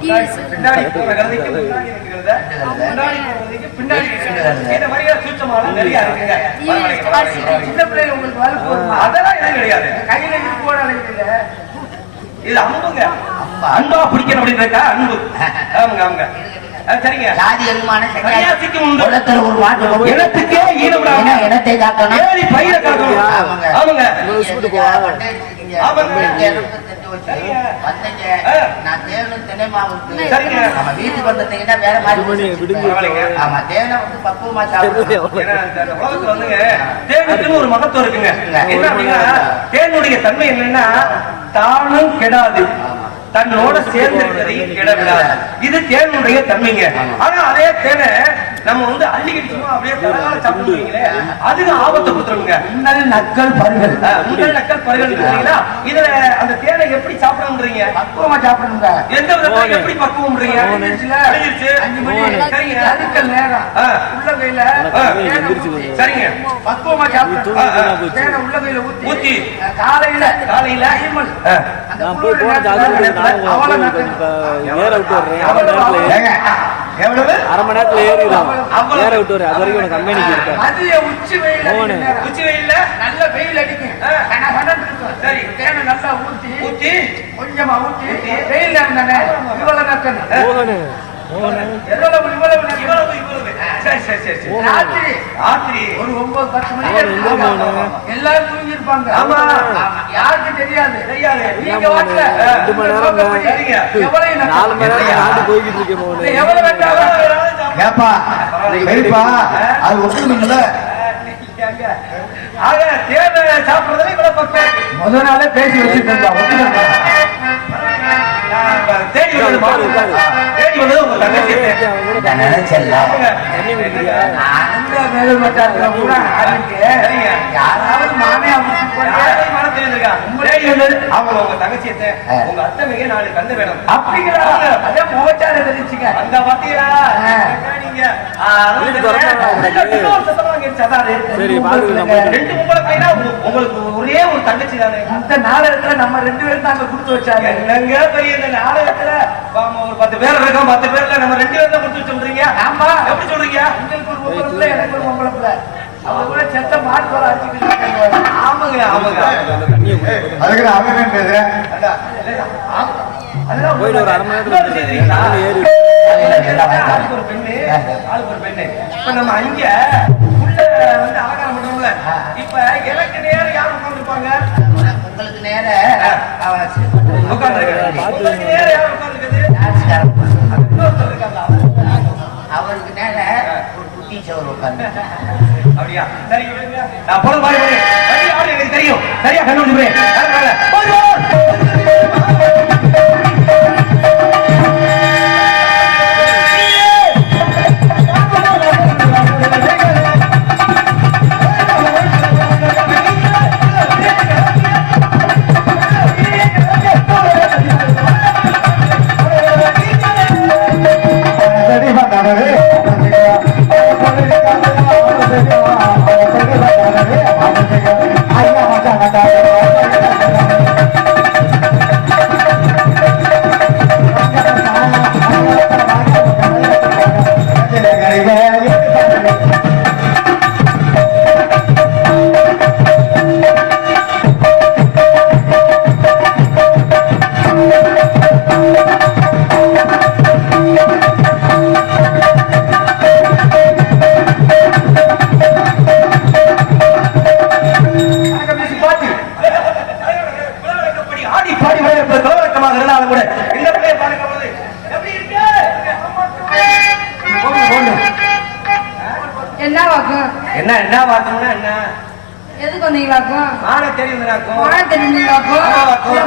பின்னாடி போற கழுதைக்கு முன்னாடி இருக்கிறத, முன்னாடி போறதுக்கு பின்னாடி இருக்கிறது. இந்த மாதிரியான சூட்சமாலாம் நிறைய இருக்குங்க. சின்ன பிள்ளைங்க உங்களுக்கு வலுப்பு அதெல்லாம் எதுவும் கிடையாது. கையில இருக்கு போட இல்ல, இது அன்புங்க. அன்பா பிடிக்கணும் அப்படின்றக்கா அன்பு. ஆமாங்க ஆமாங்க சரிங்க. ஜாதி அனுமான உலகத்துல ஒரு மாற்றம் இனத்துக்கே ஈடுபடாம இனத்தை காக்கணும், ஏறி பயிரை காக்கணும். ஆமாங்க ஆமாங்க நான் தேனும் தினை மாவுக்கு நம்ம வீட்டுக்கு வந்தீங்கன்னா வேற மாதிரி ஆமா தேனை வந்து பக்குவமா சாப்பிடுவோம். உலகத்துல வந்துங்க தேனுக்குன்னு ஒரு மகத்துவம் இருக்குங்க. என்ன அப்படின்னா தேனுடைய தன்மை என்னன்னா தானும் கெடாது, தன்னோட சேர்ந்திருக்கிறதையும் கெட விடாது. இது தேனுடைய தன்மைங்க. ஆனா அதே தேனை நம்ம வந்து அள்ளிக்கிட்டு அப்படியே பரவாயில்ல சாப்பிடுவீங்களே, அதுக்கு ஆபத்தை கொடுத்துருங்க. முன்னல் நக்கல் பருகல், முன்னல் நக்கல் பருகல் இருக்கீங்களா? இதுல அந்த தேனை எப்படி சாப்பிடணும்ன்றீங்க? பக்குவமா சாப்பிடணுங்க. எந்த விதத்துல எப்படி பக்குவம்ன்றீங்க? 5 மணி சரிங்க, அதுக்கல் நேரம் உள்ளங்கையில சரிங்க பக்குவமா சாப்பிடணும். தேனை உள்ளங்கையில ஊத்தி காலையில ஐமல் அந்த எவ்வளவு அரை மணி நேரத்துல ஏறிடலாம். ஏற விட்டு வர அது வரைக்கும் கம்பெனிக்கு இருக்கேன். உச்சி வெயில்ல நல்ல வெயில் அடிக்கும். சரி தேனை நல்லா ஊத்தி கொஞ்சமா ஊத்தி வெயில்ல இருந்தானே இவ்வளவு நக்கன் ராத்திரி ஒரு 9-10 மணி எல்லாரும் தூங்கி இருப்பாங்க. ஆமா யாருக்கு தெரியாது. நீங்க வாட்ல 2 மணி நேரம் எவ்வளவு 4 மணி நேரம் போய்கிட்டு இருக்கேன். எவ்வளவு ஏப்பா வெயிப்பா அது ஒட்டுங்கள. ஆக தேவை சாப்பிடுறதுல இவ்வளவு பக்கம் முதல் நாளே பேசி வச்சிருக்கா. தேடி வந்தது உங்க தங்கச்சி நினைச்சல யாராவது மாமே அவங்க உங்க தங்கச்சியத்தை உங்க அத்தமையே 4 கண்டு வேணும் அப்படிங்கிறா. அதே முகச்சார தெரிஞ்சுங்க அந்த பாத்தீங்களா நீங்க 2 பொம்பளை பையனா உங்களுக்கு ஒரே ஒரு தங்கச்சி தானே. இந்த நாடகத்துல நம்ம 2 பேரும் தாங்க கொடுத்து வச்சாங்க. என்னங்க பெரிய இந்த நாடகத்துல ஒரு 10 பேர் இருக்கோம், 10 பேர்ல நம்ம 2 பேர் தான் கொடுத்து வச்சுறீங்க. ஆமா எப்படி சொல்றீங்க? உங்களுக்கு ஒரு பொம்பளை பிள்ளை, எனக்கு ஒரு பொம்பளை பிள்ளை. அவங்க கூட செத்த மாட்டு வர அடிச்சுக்கிட்டு. ஆமாங்க ஆமாங்க அதுக்கு அவன் பேசுறேன். அதெல்லாம் போய் ஒரு அரை மணி நேரத்துல ஏறி ஆளுக்கு ஒரு பெண்ணு. இப்ப நம்ம அங்க உள்ள வந்து அலங்காரம் பண்றோம்ல, இப்ப எனக்கு நேரம் யார் உட்கார்ந்துருப்பாங்க? உங்களுக்கு நேரம் உட்கார்ந்து நேரம் யார் உட்கார்ந்துருக்குது? அவருக்கு நேரம் ஒரு குட்டி சவர் உட்கார்ந்து. அப்படியா சரி நான் போன மாதிரி எனக்கு தெரியும். சரியா கண்டுபிடிப்பேன். என்ன வாக்கணும்னா என்ன எதுக்கு வந்தீங்களாக்கும்? மானை தெரியுதுனாக்கும். மானை தெரியுதுங்களாக்கும்.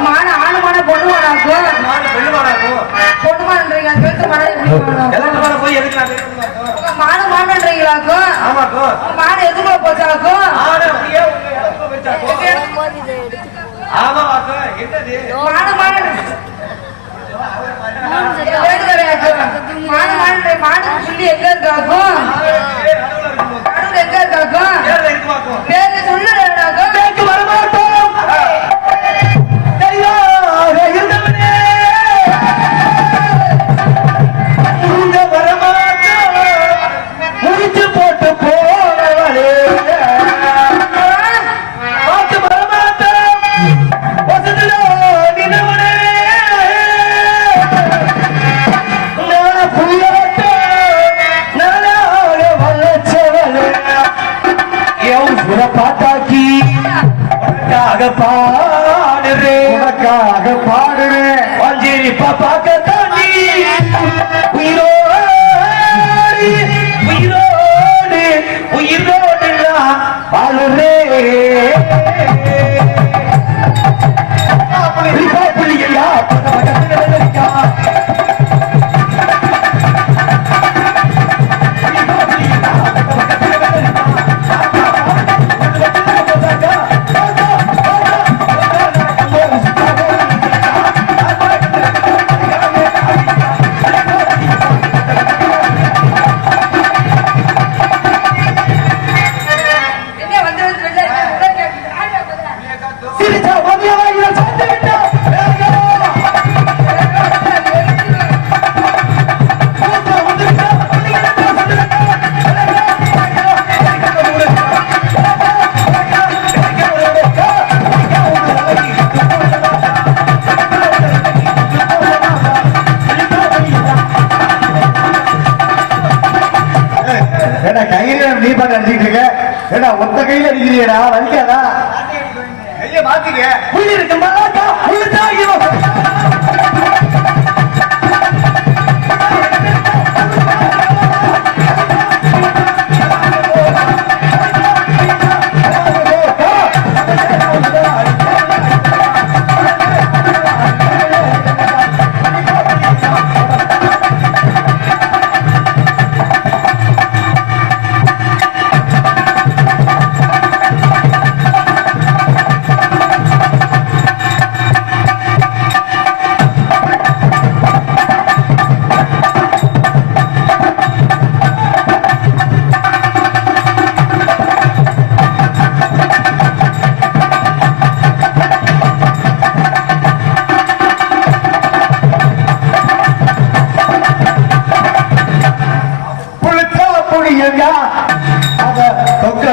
மானை ஆணுமான பொண்ணுமானாக்கும். மானை பெண்ணுமானாக்கும். பொண்ணுமான்றீங்க கேட்டு மானை எப்படி போய் எதுக்கு மானை மானன்றீங்களாக்கும்? ஆமாக்கும். மானை எதுக்குள்ள போச்சாக்கும்? மானை அப்படியே உங்க இடத்துல போச்சாக்கும். ஆமாவாக்கும். என்னது மானை மானை மாடு சொல்லி எங்க இருக்காக்கும்? எங்க இருக்காக்கும்? பேரு சொல்லுறாக்கும். பேச்சு வரமாட்டோம். தெரியாத இருந்தவனே பார்க்கத்தான் நீ உயிரோடு உயிரோடு உயிரோடு நான் வாழுறே புள்ளியா ஒத்த கையில அடிக்கிறீடா வலிக்காதா கைய மாத்திக்க புள்ளி இருக்கு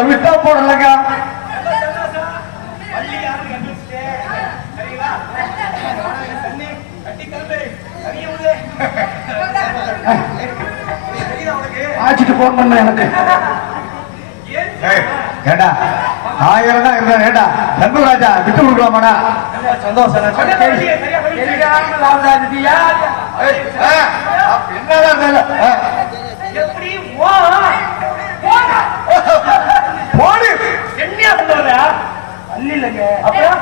விட்டா போடலங்க ஆச்சிட்டு போன் பண்ண எனக்கு ஏடா 1000 தான் இருந்தா ஏடா நண்பராஜா விட்டு கொடுக்கலாமாடா சந்தோஷம் போடு என்ன சொல்ற அல்லிலங்க அப்புறம்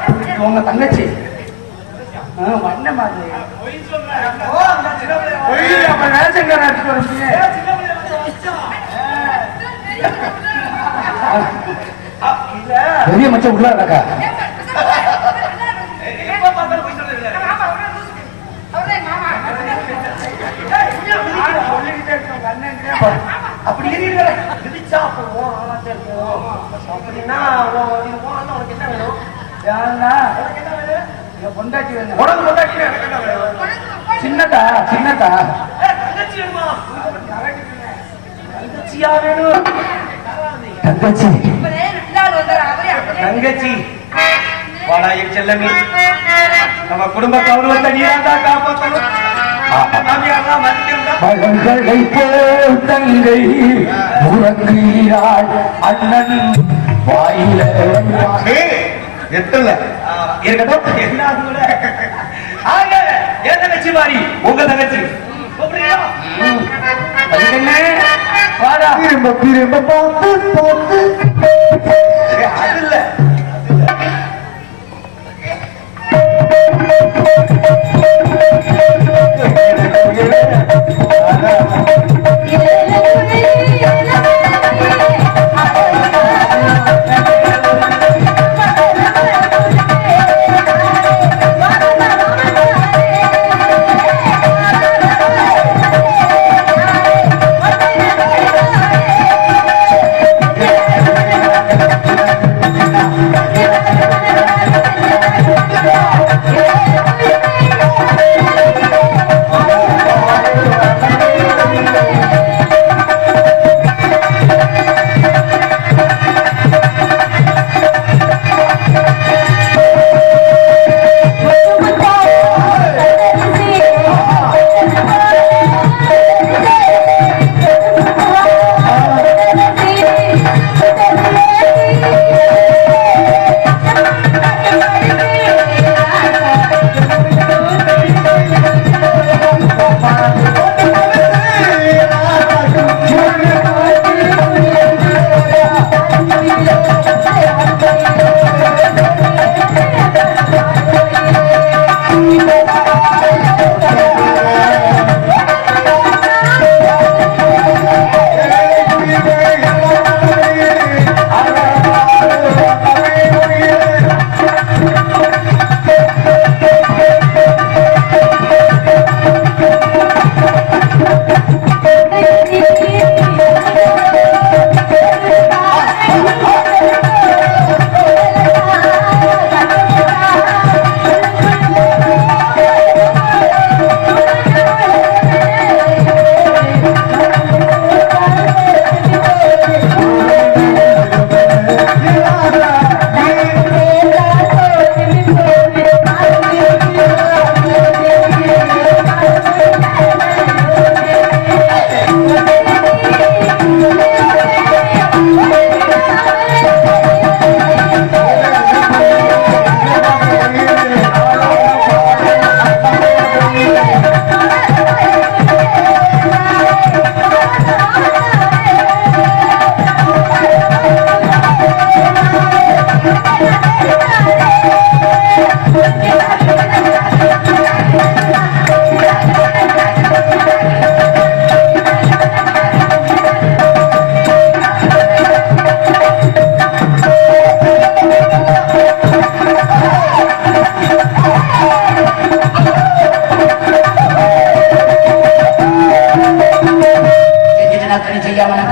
உங்க தங்கச்சி வண்ண மாதிரி பெரிய மச்சம் உள்ள நடக்கா அப்படி விதிச்சா அப்படின்னா உனக்கு என்ன வேணும் பொண்டாட்டி வேணும் உனக்கு பொண்டாட்டி சின்னதா சின்னதா தங்கச்சியா வேணும் தங்கச்சி தங்கச்சி வாடா என் செல்லமி நம்ம குடும்ப கௌரவத்தை நீதான் காப்பாற்றணும் மகள்களை போல் தங்கை முறங்குகிறாள் அண்ணன் வாயில எத்தல இருக்கட்டும் என்ன என் தங்கச்சி மாறி உங்க தங்கச்சி திரும்ப திரும்ப பார்த்து பார்த்து அது இல்ல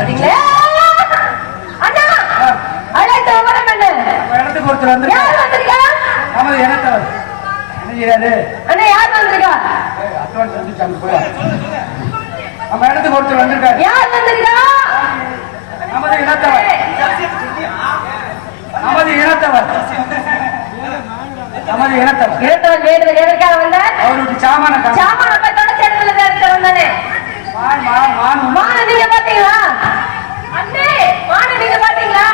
பாத்தீங்களா அண்ணா அழைத்த விவரம் என்ன இடத்துக்கு ஒருத்தர் வந்து யார் வந்திருக்கா நமது இனத்தவர் என்ன செய்யாது அண்ணா யார் வந்திருக்கா அட்வான்ஸ் வந்துட்டாங்க போய் நம்ம இடத்துக்கு ஒருத்தர் வந்திருக்காரு யார் வந்திருக்கா நமது இனத்தவர் நமது இனத்தவர் நமது இனத்தவர் இருந்தவர் வேடுவர் எதற்காக வந்தார் அவருக்கு சாமான சாமான பத்தோட சேர்த்துல எடுத்து வந்தானே மான நீங்க பாத்தீங்களா அண்ணே மான நீங்க பாத்தீங்களா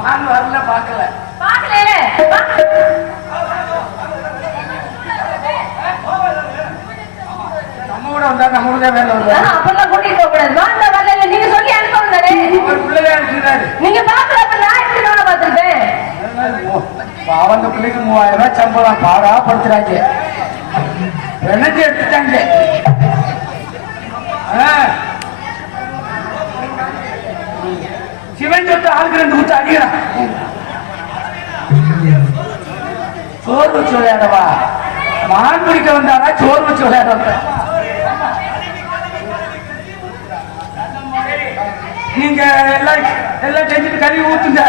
மான் வரல பார்க்கல பாக்கலையே நம்ம கூட வந்தா நம்ம கூட வேலை வருவாரு அப்பெல்லாம் கூட்டிட்டு போக கூடாது வாங்க வரல நீங்க சொல்லி அனுப்பணும் தானே அவர் பிள்ளையா இருக்கிறாரு நீங்க பாக்கல அப்ப நான் எப்படி வேலை பார்த்திருப்பேன் அவங்க பிள்ளைக்கு 3000 ரூபாய் சம்பளம் பாடா படுத்துறாங்க எனர்ஜி எடுத்துட்டாங்க சிவன் சொத்து ஆளுக்கு 2 ஊத்து அடிக்கிறான் சோறு வச்சு விளையாடவா மான் பிடிக்க வந்தாரா சோறு வச்சு விளையாட நீங்க எல்லாம் செஞ்சுட்டு கழுவி ஊத்துங்க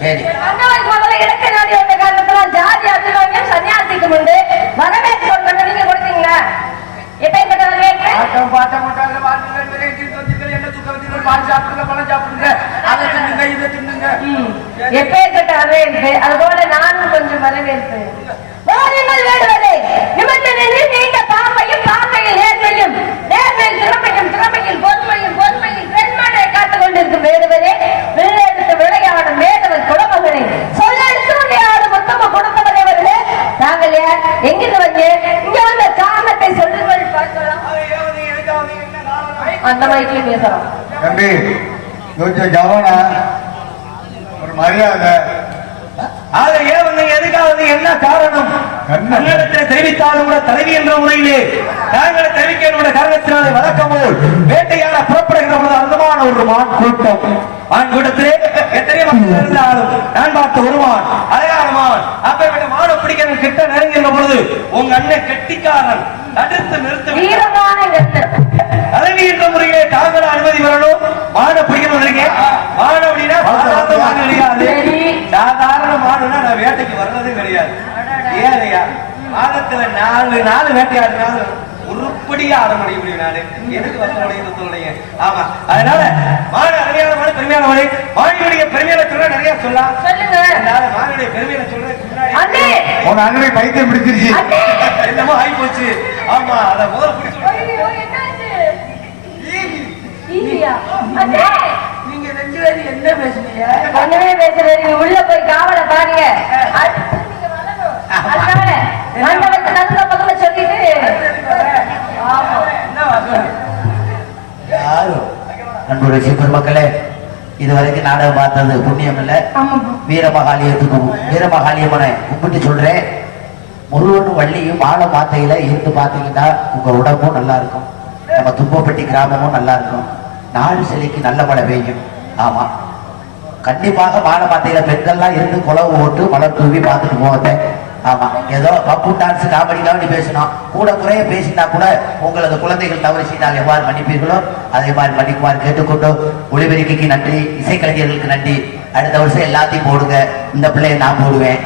சரி அண்ணாவுக்கு முதல்ல இடத்தை நாடி வந்த காரணத்துல ஜாதி அபிமானியம் சன்னியாசிக்கு முன்பு வரவேற்பு கொண்டு நீங்க கொடுத்தீங்களா எப்பேற்பட்ட வரவேற்பு பாட்ட மாட்டாங்க என்ன தூக்க வச்சு பால் சாப்பிடுங்க பழம் சாப்பிடுங்க அதை தின்னுங்க இதை தின்னுங்க எப்பேற்பட்ட வரவேற்பு அதுபோல நானும் கொஞ்சம் வரவேற்பு வாருங்கள் வேடுவரே நிமிர்ந்து நின்று நீண்ட பார்வையும் பார்வையில் நேர்மையும் நேர்மையில் திறமையும் திறமையில் பொறுமையும் பொறுமையில் பெண்மனை காத்துக் கொண்டிருக்கும் வேடுவரே வில்லெடுத்து விளையாடும் வேடுவர் குலமகனை சொல்லெடுத்து விளையாடும் உத்தம கொடுத்தவரே அவர்களே நாங்கள் யார் எங்கிருந்து வந்து இங்க வந்த காரணத்தை சொல்லுங்கள் பார்க்கலாம் அந்த மாதிரி பேசலாம் தம்பி கொஞ்சம் கவனம் ஒரு மரியாதை அதை ஏன் வந்தீங்க எதுக்காக வந்தீங்க என்ன காரணம் கன்னடத்தை தெரிவித்தாலும் கூட தலைவி என்ற முறையிலே நாங்களை தெரிவிக்க என்னுடைய காரணத்தினாலே வழக்கமோ வேட்டையாட புறப்படுகிற பொழுது அந்தமான ஒரு மான் கூட்டம் மான் கூட்டத்திலே எத்தனை மக்கள் இருந்தாலும் நான் பார்த்த ஒரு மான் அழகான மான் அப்ப மானை பிடிக்கிற கிட்ட நெருங்குகின்ற பொழுது உங்க அண்ணன் கெட்டிக்காரன் தடுத்து நிறுத்த வீரமான தலைவி என்ற முறையிலே தாங்கள அனுமதி வரணும் மானை பிடிக்கிறவர்களுக்கு மான் அப்படின்னா சாதாரண மான் கிடையாது சாதாரண மாடுனா நான் வேட்டைக்கு வர்றதே கிடையாது ஏழையா மாதத்துல 4 நாள் வேட்டையாடினாலும் உருப்படியா ஆட முடியும் நானு எதுக்கு வசனுடைய ஆமா அதனால மாடு அருமையான மாடு பெருமையான மாடு மாடியுடைய பெருமையில சொல்ற நிறைய சொல்லலாம் மானுடைய பெருமையில சொல்றேன் உன் அண்ணனை பைத்தியம் பிடிச்சிருச்சு என்னமோ ஆகி போச்சு ஆமா அத போல பிடிச்சு நீங்க 2 பேரும் என்ன பேசுறீங்க ஒண்ணுமே பேசுறீங்க உள்ள போய் காவலை பாருங்க அதனால மண்டபத்தை நல்ல பக்கத்துல சொல்லிட்டு யாரும் அன்புடைய சீப்பர் மக்களே இதுவரைக்கும் நாடகம் பார்த்தது புண்ணியம் இல்ல வீரமகாளியம்மனை கும்பிட்டு சொல்றேன் முருகனும் வள்ளியும் வாழ மாத்தையில இருந்து பாத்தீங்கன்னா உங்க உடம்பும் நல்லா இருக்கும் நம்ம தும்பப்பட்டி கிராமமும் நல்லா இருக்கும் நாடு செழிக்கு நல்ல மழை பெய்யும் ஆமா கண்டிப்பாக வாழ மாத்தையில பெண்கள்லாம் இருந்து குளவு ஓட்டு மலர் தூவி பார்த்துட்டு போவதே ஆமா ஏதோ பப்பு டான்ஸ் காமெடி பேசணும் கூட குறைய பேசினா கூட உங்களது குழந்தைகள் தவறு செய்தால் எவ்வாறு மன்னிப்பீர்களோ அதே மாதிரி மன்னிக்குமாறு கேட்டுக்கொண்டு ஒளிபெருக்கைக்கு நன்றி இசைக்கலைஞர்களுக்கு நன்றி அடுத்த வருஷம் எல்லாத்தையும் போடுங்க இந்த பிள்ளைய நான் போடுவேன்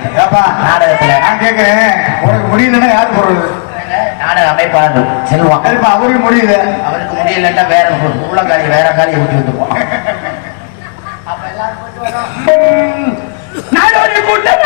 நாடகத்துல நான் கேட்கிறேன் உனக்கு முடியலன்னா யாரு போடுறது நாடக அமைப்பாளர் செல்வான் அவருக்கு முடியல அவருக்கு முடியலன்னா வேற உள்ளங்காலி வேற காலியை ஊட்டி வந்துப்போம் நாடோடி கூட்டம்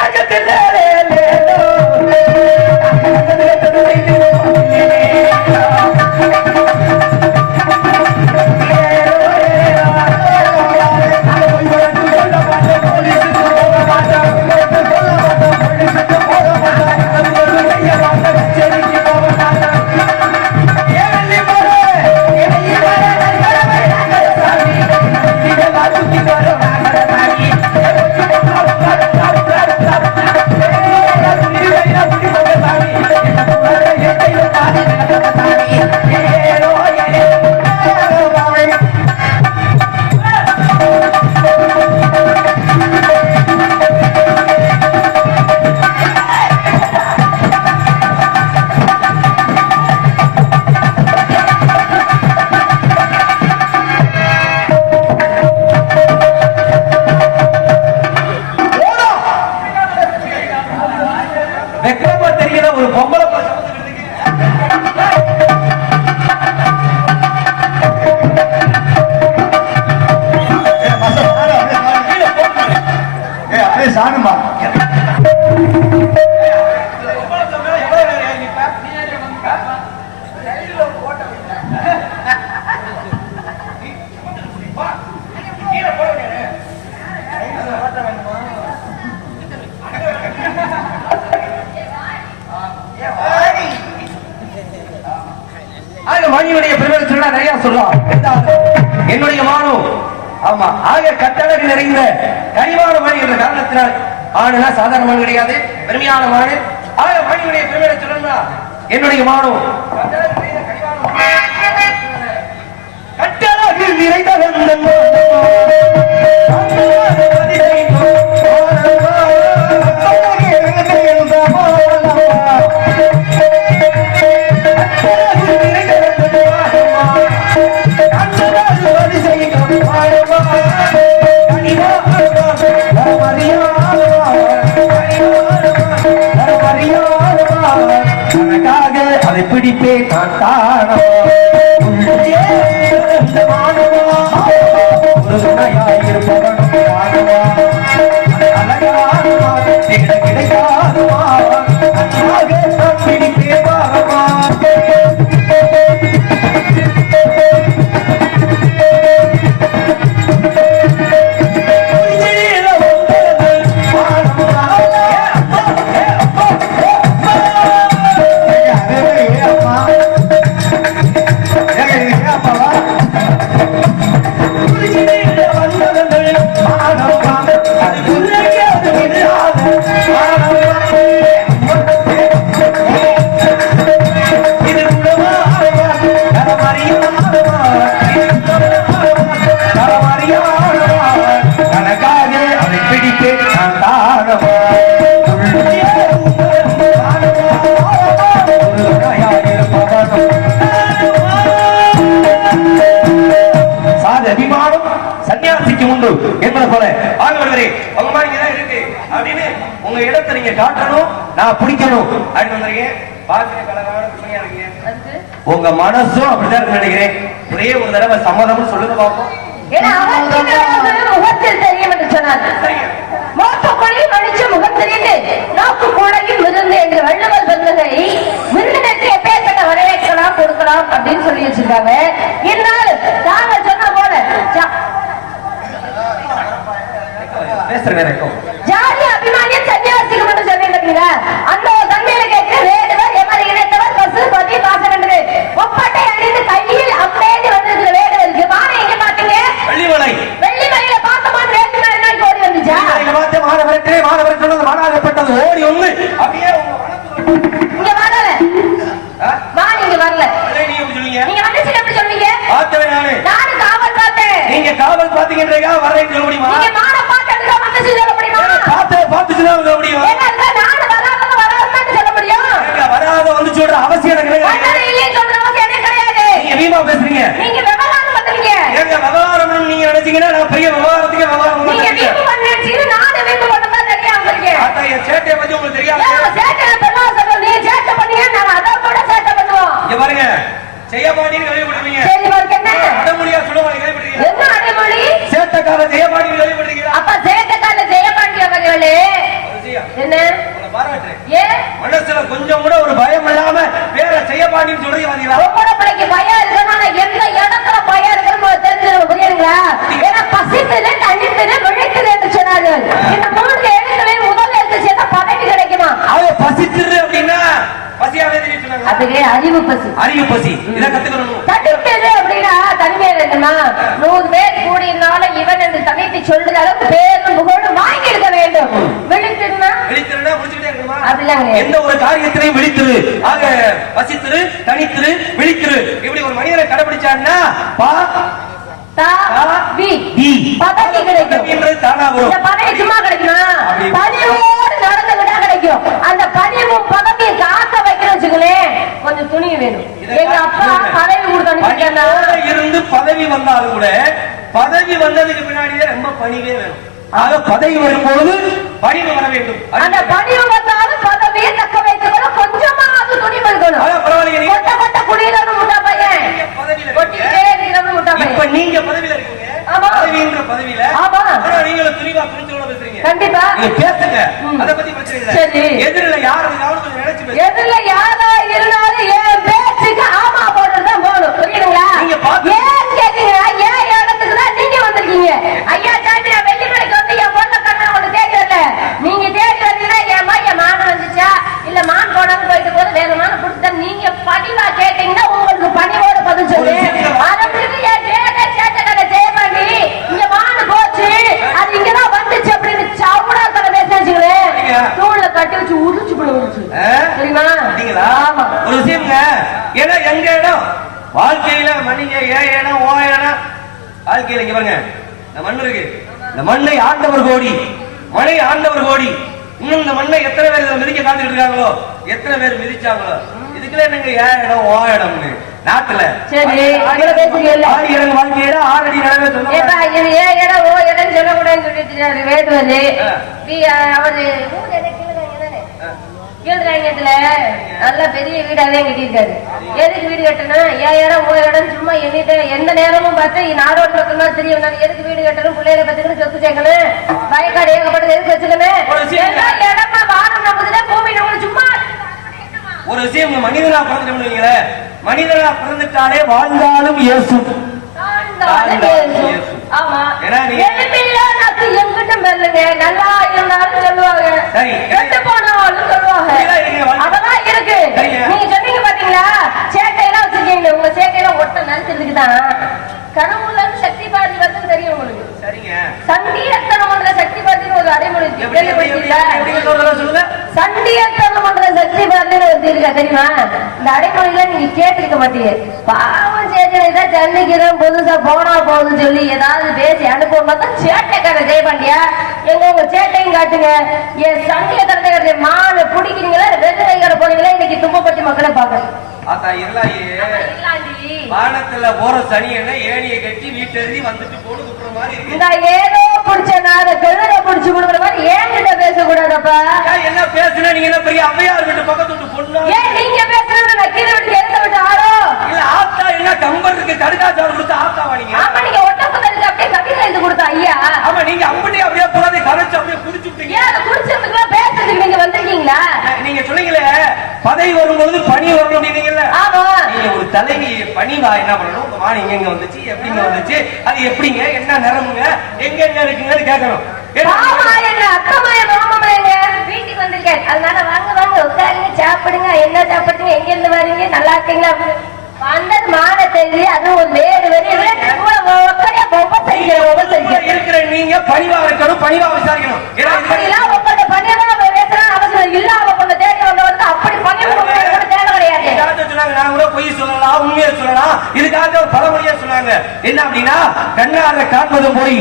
ஆக மணியுடைய பெருமை சொன்னா நிறைய சொல்லலாம். என்னுடைய மானு ஆமா ஆக கட்டழகு நிறைந்த கனிவான மணி என்ற காரணத்தினால் ஆணுனா சாதாரண மணி கிடையாது, பெருமையான மானு. ஆக மணியுடைய பெருமை சொல்லணும்னா என்னுடைய மானு கட்டழகு நிறைந்த அதை பிடிப்பே காட்டானோ ஒரு துணையாயிருப்பவனும் காணுவா அழகானுமா கிடைக்காதுமா பிடிப்பே பாருமா என்பது போல ஆண்டவரே உங்க மாதிரி இருக்கு அப்படின்னு உங்க இடத்தை நீங்க காட்டணும், நான் பிடிக்கணும் அப்படின்னு வந்திருக்கேன். பாக்குறேன் கலகான குமையா இருக்கீங்க, உங்க மனசும் அப்படிதான் இருக்கு நினைக்கிறேன். ஒரே ஒரு தடவை சம்மதம்னு சொல்லுங்க பாப்போம். முகத்தில் தெரியும் என்று சொன்னார். மோப்பக்குழியும் அடிச்சு முகம் தெரிந்து நோக்கு கூடையும் விருந்து என்று வள்ளுவர் வந்ததை விருந்தினருக்கு எப்பேற்பட்ட வரவேற்கலாம் கொடுக்கலாம் அப்படின்னு சொல்லி வச்சிருக்காங்க. இருந்தாலும் தாங்க சொன்ன போல ஜாதி அபிமானியம் சன்னியாசிக்கும் என்று சொன்னீங்க. அந்த தன்மையில கேட்க வேடுவர் எமது இணைத்தவர் பசு பதி பாசம் என்று ஒப்பட்டை அணிந்து கையில் அம்பேதி வந்திருக்கிற வேடுவருக்கு வானை எங்க பாத்தீங்க? வெள்ளிமலையில பார்த்தமான வேட்டுனா என்ன ஓடி வந்துச்சா? மாணவர் சொன்னது மாணாகப்பட்டது ஓடி ஒண்ணு அப்படியே இங்க வரல. வா நீங்க வரல. நீங்க வந்துச்சு எப்படி சொல்லுவீங்க? பார்த்தவன் நானு காவல் பார்த்தேன். நீங்க காவல் பாத்தீங்கன்றீங்க வரேன்னு சொல்ல முடியுமா? நீங்க மான பார்த்துட்டு தான் வந்துச்சு சொல்ல முடியுமா? பார்த்துச்சுதான் சொல்ல முடியும். என்ன நானு வராதன்னு சொல்ல முடியும்? வராத வந்து சொல்ற அவசியம் எனக்கு கிடையாது. இல்லையே சொல்ற அவசியம் எனக்கு கிடையாது. நீங்க வீமா பேசுறீங்க. நீங்க விவகாரம் பண்றீங்க. ஏங்க விவகாரம் நீங்க நினைச்சீங்கன்னா நான் பெரிய விவகாரத்துக்கு விவகாரம் நீங்க வீமா பண்ணீங்க. நானே வீமா பண்ணதா தெரியாம இருக்கேன். அத என் சேட்டைய பத்தி உங்களுக்கு தெரியாது. சேட்டை பண்ணா சொல்ல நீ சேட்டை பண்ணீங்க நான் அத கூட சேட்டை பண்ணுவோம். இங்க பாருங்க ஜெயபாண்டின்னு கேள்விப்பட்டிருக்கீங்க. சரி பாருங்க என்ன அடமொழியா சொல்லுவாங்க கேள்விப்பட்டிருக்கீங்க. என்ன அடமொழி? சேட்டக்கார ஜெயபாண்டின்னு கேள்விப்பட்டிருக்கீங்க. அப்ப சேட்டக்கார ஜெயபாண்டி அவர்களே என்ன உங்களை பாராட்டுறேன். ஏ மனசுல கொஞ்சம் கூட ஒரு பயம் இல்லாம வேற ஜெயபாண்டின்னு சொல்றீங்க பாத்தீங்களா? ஒவ்வொரு பிள்ளைக்கு பயம் இருக்கனால எந்த இடத்துல பயம் இருக்குன்னு தெரிஞ்சிடும். புரியுதுங்களா? ஏன்னா பசித்தது தண்ணித்தது விழித்தது என்று சொன்னார்கள். இந்த மூன்று எழுத்துலையும் முதல் எழுத்து சேர்த்தா பதவி கிடைக்குமா? அவ பசித்துரு அப்படின்னா பசியாவே தெரியுதுங்க. அதுக்கு அறிவு பசி. அறிவு பசி இத கத்துக்கணும். தனித்தது அப்படின்னா தனிமையில இருக்குமா? 100 பேர் கூடினாலும் இவன் என்று தனித்து சொல்ற அளவுக்கு பேரும் புகழும் வாங்கி இருக்க வேண்டும். விழித்திருந்தா முடிச்சுட்டே இருக்கணுமா? அப்படிலாம் கிடையாது. எந்த ஒரு காரியத்திலையும் விழித்திரு. ஆக பசித்திரு, தனித்திரு, விழித்திரு இப்படி ஒரு மனிதனை கடைபிடிச்சான்னா பதவி கிடைக்கும். இந்த பதவி சும்மா கிடைக்குமா? பணிவோடு நடந்துகிட்டா கிடைக்கும். அந்த பணிவும் பதவியை காக்க வைக்கணும் வச்சுங்களேன், கொஞ்சம் துணிவு வேணும். எங்க அப்பா பதவி கொடுத்தா இருந்து பதவி வந்தாலும் கூட பதவி வந்ததுக்கு பின்னாடியே ரொம்ப பணிவே வேணும். ஆக பதவி வரும்போது பணிவு வர வேண்டும். அந்த பணிவு வந்தாலும் பதவியை தக்க வைக்கணும். கொஞ்சமா அது துணிவு இருக்கணும். கொட்ட கொட்ட குடியில முட்டா பையன் கொட்டிட்டே இருக்கிற முட்டா பையன். இப்ப நீங்க பதவியில இருக்கீங்க. பதவின்ற பதவியில நீங்களும் துணிவா புரிஞ்சோட பேசுறீங்க. கண்டிப்பா நீங்க பேசுங்க. அத பத்தி பிரச்சனை இல்ல. சரி எதிரில யாரு கொஞ்சம் நினைச்சு பேசுங்க. எதிரில யாரா இருந்தாலும் ஏன் பேச்சுக்கு ஆமா போடுறதுதான் போகணும். புரியுதுங்களா? நீங்க பாத்து ஏன் கேட்டீங்க? ஏன் இடத்துக்கு தான் நீங்க வந்திருக்கீங்க. ஐயா சாமி நான் வெள்ளிமலைக்கு வந்து என் பொண்ணை கண்ணா ஒண்ணு தேடுறல. நீங்க தேடி வந்தீங்கன்னா என் மான வந்துச்சா இல்ல மான் போனாலும் போயிட்டு போது வேற மான கொடுத்தா நீங்க பதிவா கேட்டீங்கன்னா உங்களுக்கு வாழ்க்கையில மணிங்க ஏனா ஓயனா வாழ்க்கையில இங்க பாருங்க இந்த மண் இருக்கு. இந்த மண்ணை ஆண்டவர் கோடி, மழை ஆண்டவர் கோடி. இன்னும் இந்த மண்ணை எத்தனை பேர் இதை மிதிக்க காத்துக்கிட்டு இருக்காங்களோ, எத்தனை பேர் மிதிச்சாங்களோ. இதுக்குள்ள என்னங்க இடம் ஓ இடம்னு நாட்டுல ஆயிரம் வாழ்க்கையில ஆறடி நடவே இடம் ஓ இடம் சொல்லக்கூடாதுன்னு சொல்லிட்டு வேண்டுவது அவரு கீழ்ராயத்துல நல்ல பெரிய வீடாவே கட்டியிருக்காரு. எதுக்கு வீடு கட்டணும்? ஏன் இடம் ஓ இடம் சும்மா எண்ணிட்டு எந்த நேரமும் பார்த்து நாடோட்டு பக்கமா தெரியும். எதுக்கு வீடு கட்டணும்? பிள்ளைகளை பத்துக்கணும், சொத்து சேர்க்கணும், வயக்காடு ஏகப்பட்டது எதுக்கு வச்சுக்கணும்? இடமா வாரம் நம்புதுல பூமி நம்ம சும்மா ஒரு விஷயம். மனிதனா பிறந்துட்டோம்னு மனிதனா பிறந்துட்டாலே வாழ்ந்தாலும் இயேசு. ஆமா எங்கிட்ட மெல்லுங்க, நல்லா இருந்தாலும் சொல்லுவாங்க, கெட்டு போனாலும் சொல்லுவாங்க. அதெல்லாம் இருக்கு. நீங்க சொன்னீங்க பாத்தீங்களா, சேட்டையெல்லாம் வச்சிருக்கீங்க. உங்க சேட்டையெல்லாம் ஒட்ட நினைச்சதுக்குதான் கனவுல சக்தி பாதி வந்து தெரியும் உங்களுக்கு. சண்டியத்தனம் பண்ற சக்தி பாதின்னு ஒரு அடைமொழி சண்டியத்தனம் பண்ற சக்தி பாதின்னு ஒரு இருக்கா தெரியுமா? இந்த அடைமொழியில நீங்க கேட்டிருக்க மாட்டீங்க. பாவம் சேட்டை சந்திக்கிறோம் புதுசா போனா போகுதுன்னு சொல்லி ஏதாவது பேசி அனுப்புவோம் பார்த்தா சேட்டைக்கார ஜெயபாண்டியா எங்க உங்க சேட்டையும் காட்டுங்க. என் சண்டியத்தனத்தை காட்டுங்க. மாலை பிடிக்கிறீங்களா வெள்ளை கைகார போறீங்களா? இன்னைக்கு தும்பப்பட்டி மக்களை பாக்கணும். வானத்துல போற சனியனை ஏணியை கட்டி வீட்டு எழுதி வந்துட்டு போன மாதிரி ஏதோ பிடிச்சா கழுத பிடிச்சு கொடுக்குற மாதிரி ஏன்கிட்ட பேசக்கூடாதப்பா. என்ன பேசுனா நீங்க என்ன பெரிய அவ்வையார் வீட்டு பக்கத்து பொண்ணு? ஏன் நீங்க பேசுறது நான் கீழே விட்டு எழுத விட்டு ஆரோ இல்ல ஆத்தா என்ன கம்பருக்கு கடுகாச்சாறு கொடுத்து ஆத்தாவா நீங்க? ஆமா நீங்க ஒட்டப்பதற்கு அப்படியே கவிதை எழுதி கொடுத்தா ஐயா. ஆமா நீங்க அம்பட்டி அப்படியே போறாதே கரைச்சு அப்படியே குடிச்சு விட்டீங்க. ஏன் குடிச்சதுக்குலாம் பேசுறதுக்கு நீங்க வந்திருக்கீங்களா? நீங்க சொன்னீங்களே பதவி வரும்போது பணி வரணும் அப்படின்னீங்கல்ல. ஆமா நீங்க ஒரு தலைவி பணிவா என்ன பண்ணணும்? உங்க வாணி எங்க வந்துச்சு, எப்படிங்க வந்துச்சு, அது எப்படிங்க, என்ன நிறமுங்க, எங்க எங்க இருக்குங்கன்னு கேட்கணும். ஆமா எங்க அத்தமாய மாமாங்க வீட்டுக்கு வந்திருக்கேன். அதனால வாங்க வாங்க உட்காருங்க, சாப்பிடுங்க. என்ன சாப்பிடுங்க, எங்க இருந்து வரீங்க, நல்லா இருக்கீங்களா? வந்தது மான தெரிஞ்சு அது ஒரு வேறு இருக்கிற நீங்க பணிவா இருக்கணும், பணிவா விசாரிக்கணும். உங்களோட பணியெல்லாம் பேசுறான் அவசியம் இல்லாம கொண்டு தேடி வந்தவங்க அப்படி பண்ணி தேவை கிடையாது. சொன்னாங்க நான் கூட பொய் சொல்லலாம், உண்மையை சொல்லலாம். இதுக்காக ஒரு பழமொழியா சொன்னாங்க. என்ன அப்படின்னா, கண்ணார காண்பதும் போய்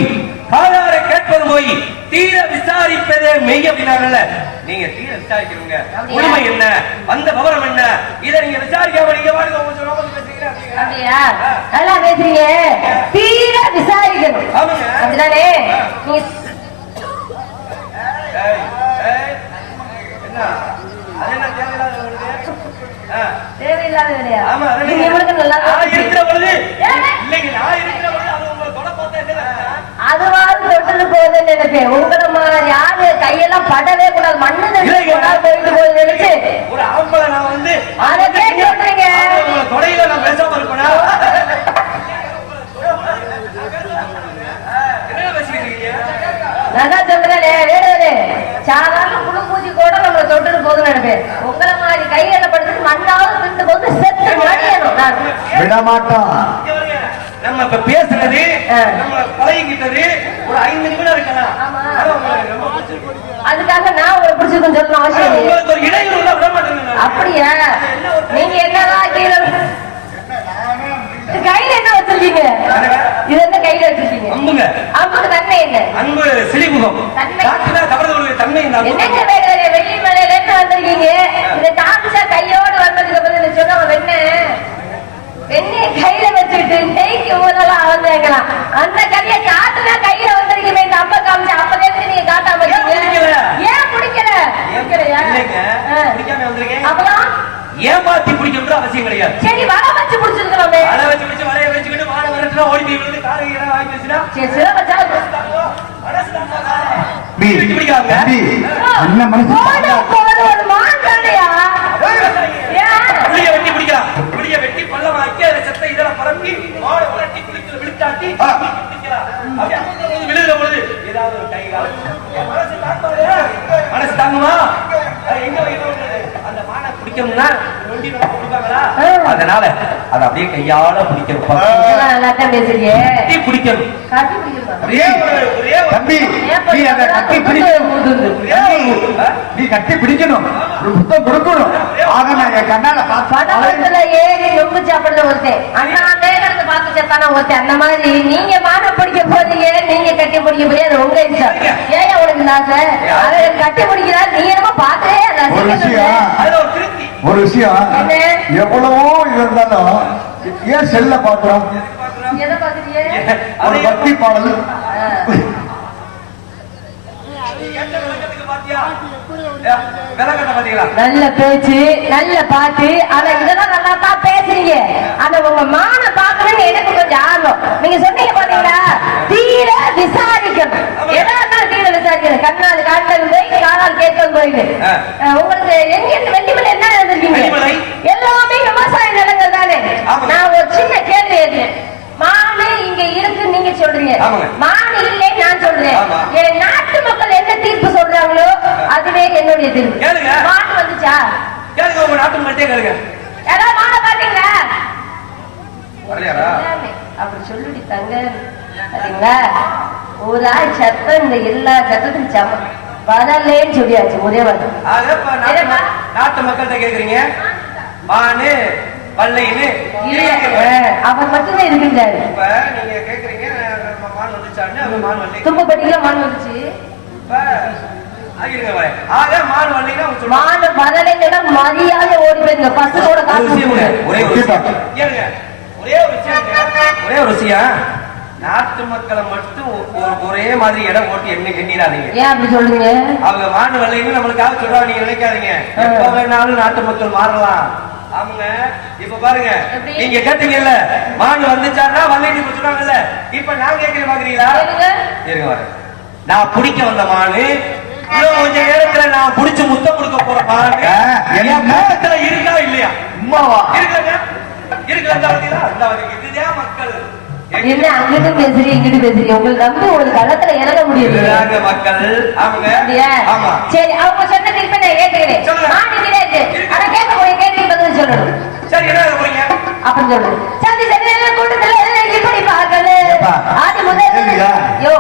காதார கேட்பதும் போய் தீர விசாரிப்பதே மெய் அப்படின்னாங்கல்ல. நீங்க தீர விசாரிக்கிறீங்க. உண்மை என்ன, வந்த விவரம் என்ன, இதை நீங்க விசாரிக்காம நீங்க பாருங்க பேசுறீங்க. அப்படியா? நல்லா பேசுறீங்க. தீர விசாரிக்கணும் அப்படிதானே? தேவையில்லாத வேலையா? இருக்கிற பொழுது இல்லைங்க, நான் இருக்கிற பொழுது அது உங்களை தொட பார்த்தா அதுவாது தொட்டு போகுதுன்னு நினைப்பேன். உங்களை மாதிரி யாரு கையெல்லாம் படவே கூடாது. மண்ணு போயிட்டு போய் நினைச்சு ஒரு ஆம்பளை நான் வந்து அதை கேட்டு விட்டுறீங்க. தொடையில நான் பேசாம இருப்பேனா? என்ன பேசிக்கிறீங்க? நான் சொல்றேன் வேறு சாதாரண புழு பூச்சி கூட நம்மளை தொட்டு போகுதுன்னு நினைப்பேன். உங்களை மாதிரி கையில படுத்துட்டு மண்ணாவது திட்டு போது செத்து மடியணும். விட மாட்டோம். நம்ம இப்ப பேசுறது நம்ம பழகிக்கிட்டது ஒரு 5 நிமிடம் இருக்கலாம். அதுக்காக நான் ஒரு பிடிச்சிருக்கேன்னு சொல்லணும் அவசியம் இல்லை. ஒரு இடையூறு விட மாட்டேங்க. அப்படியா? நீங்க என்னதான் கீழே கையில என்ன வச்சிருக்கீங்க? இது என்ன கையில வச்சிருக்கீங்க? அம்புங்க. அம்புக்கு தன்மை என்ன? அன்பு சிலிமுகம். தன்மை என்னங்க வெள்ளி மலையில இருந்து வந்திருக்கீங்க. இதை காமிச்சா கையோடு வந்ததுக்கு அப்புறம் சொன்ன வெண்ணையை கையில வச்சுட்டு நெய்க்கு ஊரெல்லாம் அவந்தாங்களாம். அந்த கதையை காட்டுனா கையில வந்திருக்கீங்க. இந்த அம்பை காமிச்சா அப்பதே நீங்க காட்டாம ஏன் பிடிக்கல? அப்பதான் ஏமாத்தி பிடிக்கணும் அவசியம் கிடையாது. சரி வலை வச்சு பிடிச்சிருக்கலாமே. வலை வச்சு பிடிச்சு வலையை வச்சுக்கிட்டு வாழை வரட்டுனா ஓடி போய் விழுந்து காலை வாங்கி வச்சுனா சரி சில வச்சா வெட்டி பிடிக்கலாம். புளிய வெட்டி பள்ளமாக்கி அதை செத்த இதெல்லாம் பரப்பி மாடு உலட்டி குளிக்கல விழுத்தாட்டி விழுகிற பொழுது ஏதாவது ஒரு கைகால் மனசு தாங்குமா? எங்க அந்த மானை பிடிக்கணும்னா நொண்டி கொடுப்பாங்களா? அதனால அதை அப்படியே கையால பிடிக்கணும். நல்லா தான் பேசுறீங்க. கட்டி பிடிக்கணும். கட்டி பிடிக்கணுமா? ஒரே ஒரு தம்பி நீ அதை கட்டி பிடிக்கணும். நீ கட்டி பிடிக்கணும், ஒரு புத்தம் கொடுக்கணும். ஆக நான் என் கண்ணால படத்துல ஏறி நொம்பு சாப்பிடுற ஒருத்தன் அண்ணா நேரத்தை பார்த்து செத்தான ஒருத்தன். அந்த மாதிரி நீங்க மான பிடிக்க போறீங்க, நீங்க கட்டி பிடிக்க போறீங்க, அது உங்க இஷ்டம். ஏன் உனக்கு ஆசை? அதை கட்டி பிடிக்கிறா நீ என்னமோ பார்த்தே ஒரு விஷயம், அதுல ஒரு திருப்தி. ஒரு விஷயம், எவ்வளவோ இருந்தாலும் ஏன் செல்ல பாக்குறோம்? எதை பாக்குறீங்க? ஒரு பக்தி பாடல் நல்ல பேச்சு, நல்ல பாட்டு. ஆனா இதெல்லாம் நல்லா தான் பேசுறீங்க. ஆனா உங்க மான பாக்கணும்னு எனக்கு கொஞ்சம் ஆர்வம். நீங்க சொன்னீங்க பாத்தீங்களா, தீர விசாரிக்கணும். எதா இருந்தாலும் தீர விசாரிக்கணும். கண்ணால் காட்டல் போய், காலால் கேட்கல் போயிடு. உங்களுக்கு எங்க இருந்து வெள்ளிமலை என்ன இருந்திருக்கீங்க? எல்லாமே விவசாய நிலங்கள் தானே. நான் ஒரு சின்ன கேள்வி கேட்டேன். மானு இங்க இருக்கு நீங்க சொல்றீங்க, மானு இல்லை நான் சொல்றேன். என் நாட்டு மக்கள் என்ன தீர்ப்பு சொல்றாங்களோ அதுவே என்னுடைய தீர்ப்பு. மானு வந்துச்சா? கேளுங்க, உங்க நாட்டு மட்டும் கேளுங்க. யாராவது மான பாத்தீங்களா? வரலையாரா? அப்படி சொல்லிட்டு தங்க பாத்தீங்களா, ஒரு ஆள் சத்தம் இந்த எல்லா சத்தத்துக்கும் சமம் வரலேன்னு சொல்லியாச்சு. ஒரே வார்த்தை. நாட்டு மக்கள்கிட்ட கேக்குறீங்க மானு வல்லைன்னு அவர் மட்டும்தான் இருக்கின்றாரு. இப்ப நீங்க கேக்குறீங்க மான் வந்துச்சான்னு, அவர் மான் வல்லை. தும்பப்பட்டியில மான் வந்துச்சு. மான் வல்லைன்னா மான வரலைன்னா மரியாதை ஓடி போயிருங்க. பசங்களோட ஒரே ஒரு விஷயம், நாட்டு மக்களை மட்டும் ஒரே மாதிரி இடம் ஓட்டி எண்ணிடாதீங்க. ஏன் அப்படி சொல்றீங்க? அவங்க மான் வல்லைன்னு நம்மளுக்காக சொல்றாங்க, நீங்க நினைக்காதீங்க. எப்ப வேணாலும் நாட்டு மக்கள் மாறலாம். ஆமாங்க, இப்ப பாருங்க, நீங்க கேட்டீங்கல்ல மான் வந்துச்சான்னா வல்லைன்னு சொல்றாங்கல்ல. இப்ப நான் கேட்கிறேன் பாக்குறீங்களா? இருங்க வரேன். நான் பிடிக்க வந்த மானு இன்னும் கொஞ்ச நேரத்துல நான் புடிச்சு முத்தம் கொடுக்க போற மானு என் முகத்துல இருக்கா இல்லையா? உமாவா இருக்குங்க, இதுதான் மக்கள். என்ன அங்கிட்டு பேசுறீங்க இங்கிட்டு பேசுறீங்க? உங்களை நம்பி ஒரு களத்துல இறங்க முடியுது மக்கள். அவங்க சரி, அவங்க சொன்னது இப்ப நான் ஏற்றுக்கிறேன். மாடு கிடையாது, ஆனா கேட்கக்கூடிய கேள்வி பதில் சொல்லணும். சரி, என்ன போறீங்க அப்படின்னு சொல்லணும். சரி சரி, கூட்டத்துல இப்படி பார்க்கல ஆதி முதல் யோ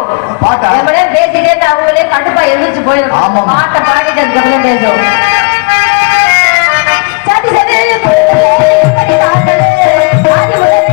பாட்டா பேசிட்டே அவங்களே கடுப்பா எந்திரிச்சு போயிடும். பாட்டை பாடிட்டு அதுக்கப்புறம் பேசுவோம். சரி சரி, இப்படி பார்க்கல ஆதி முதல்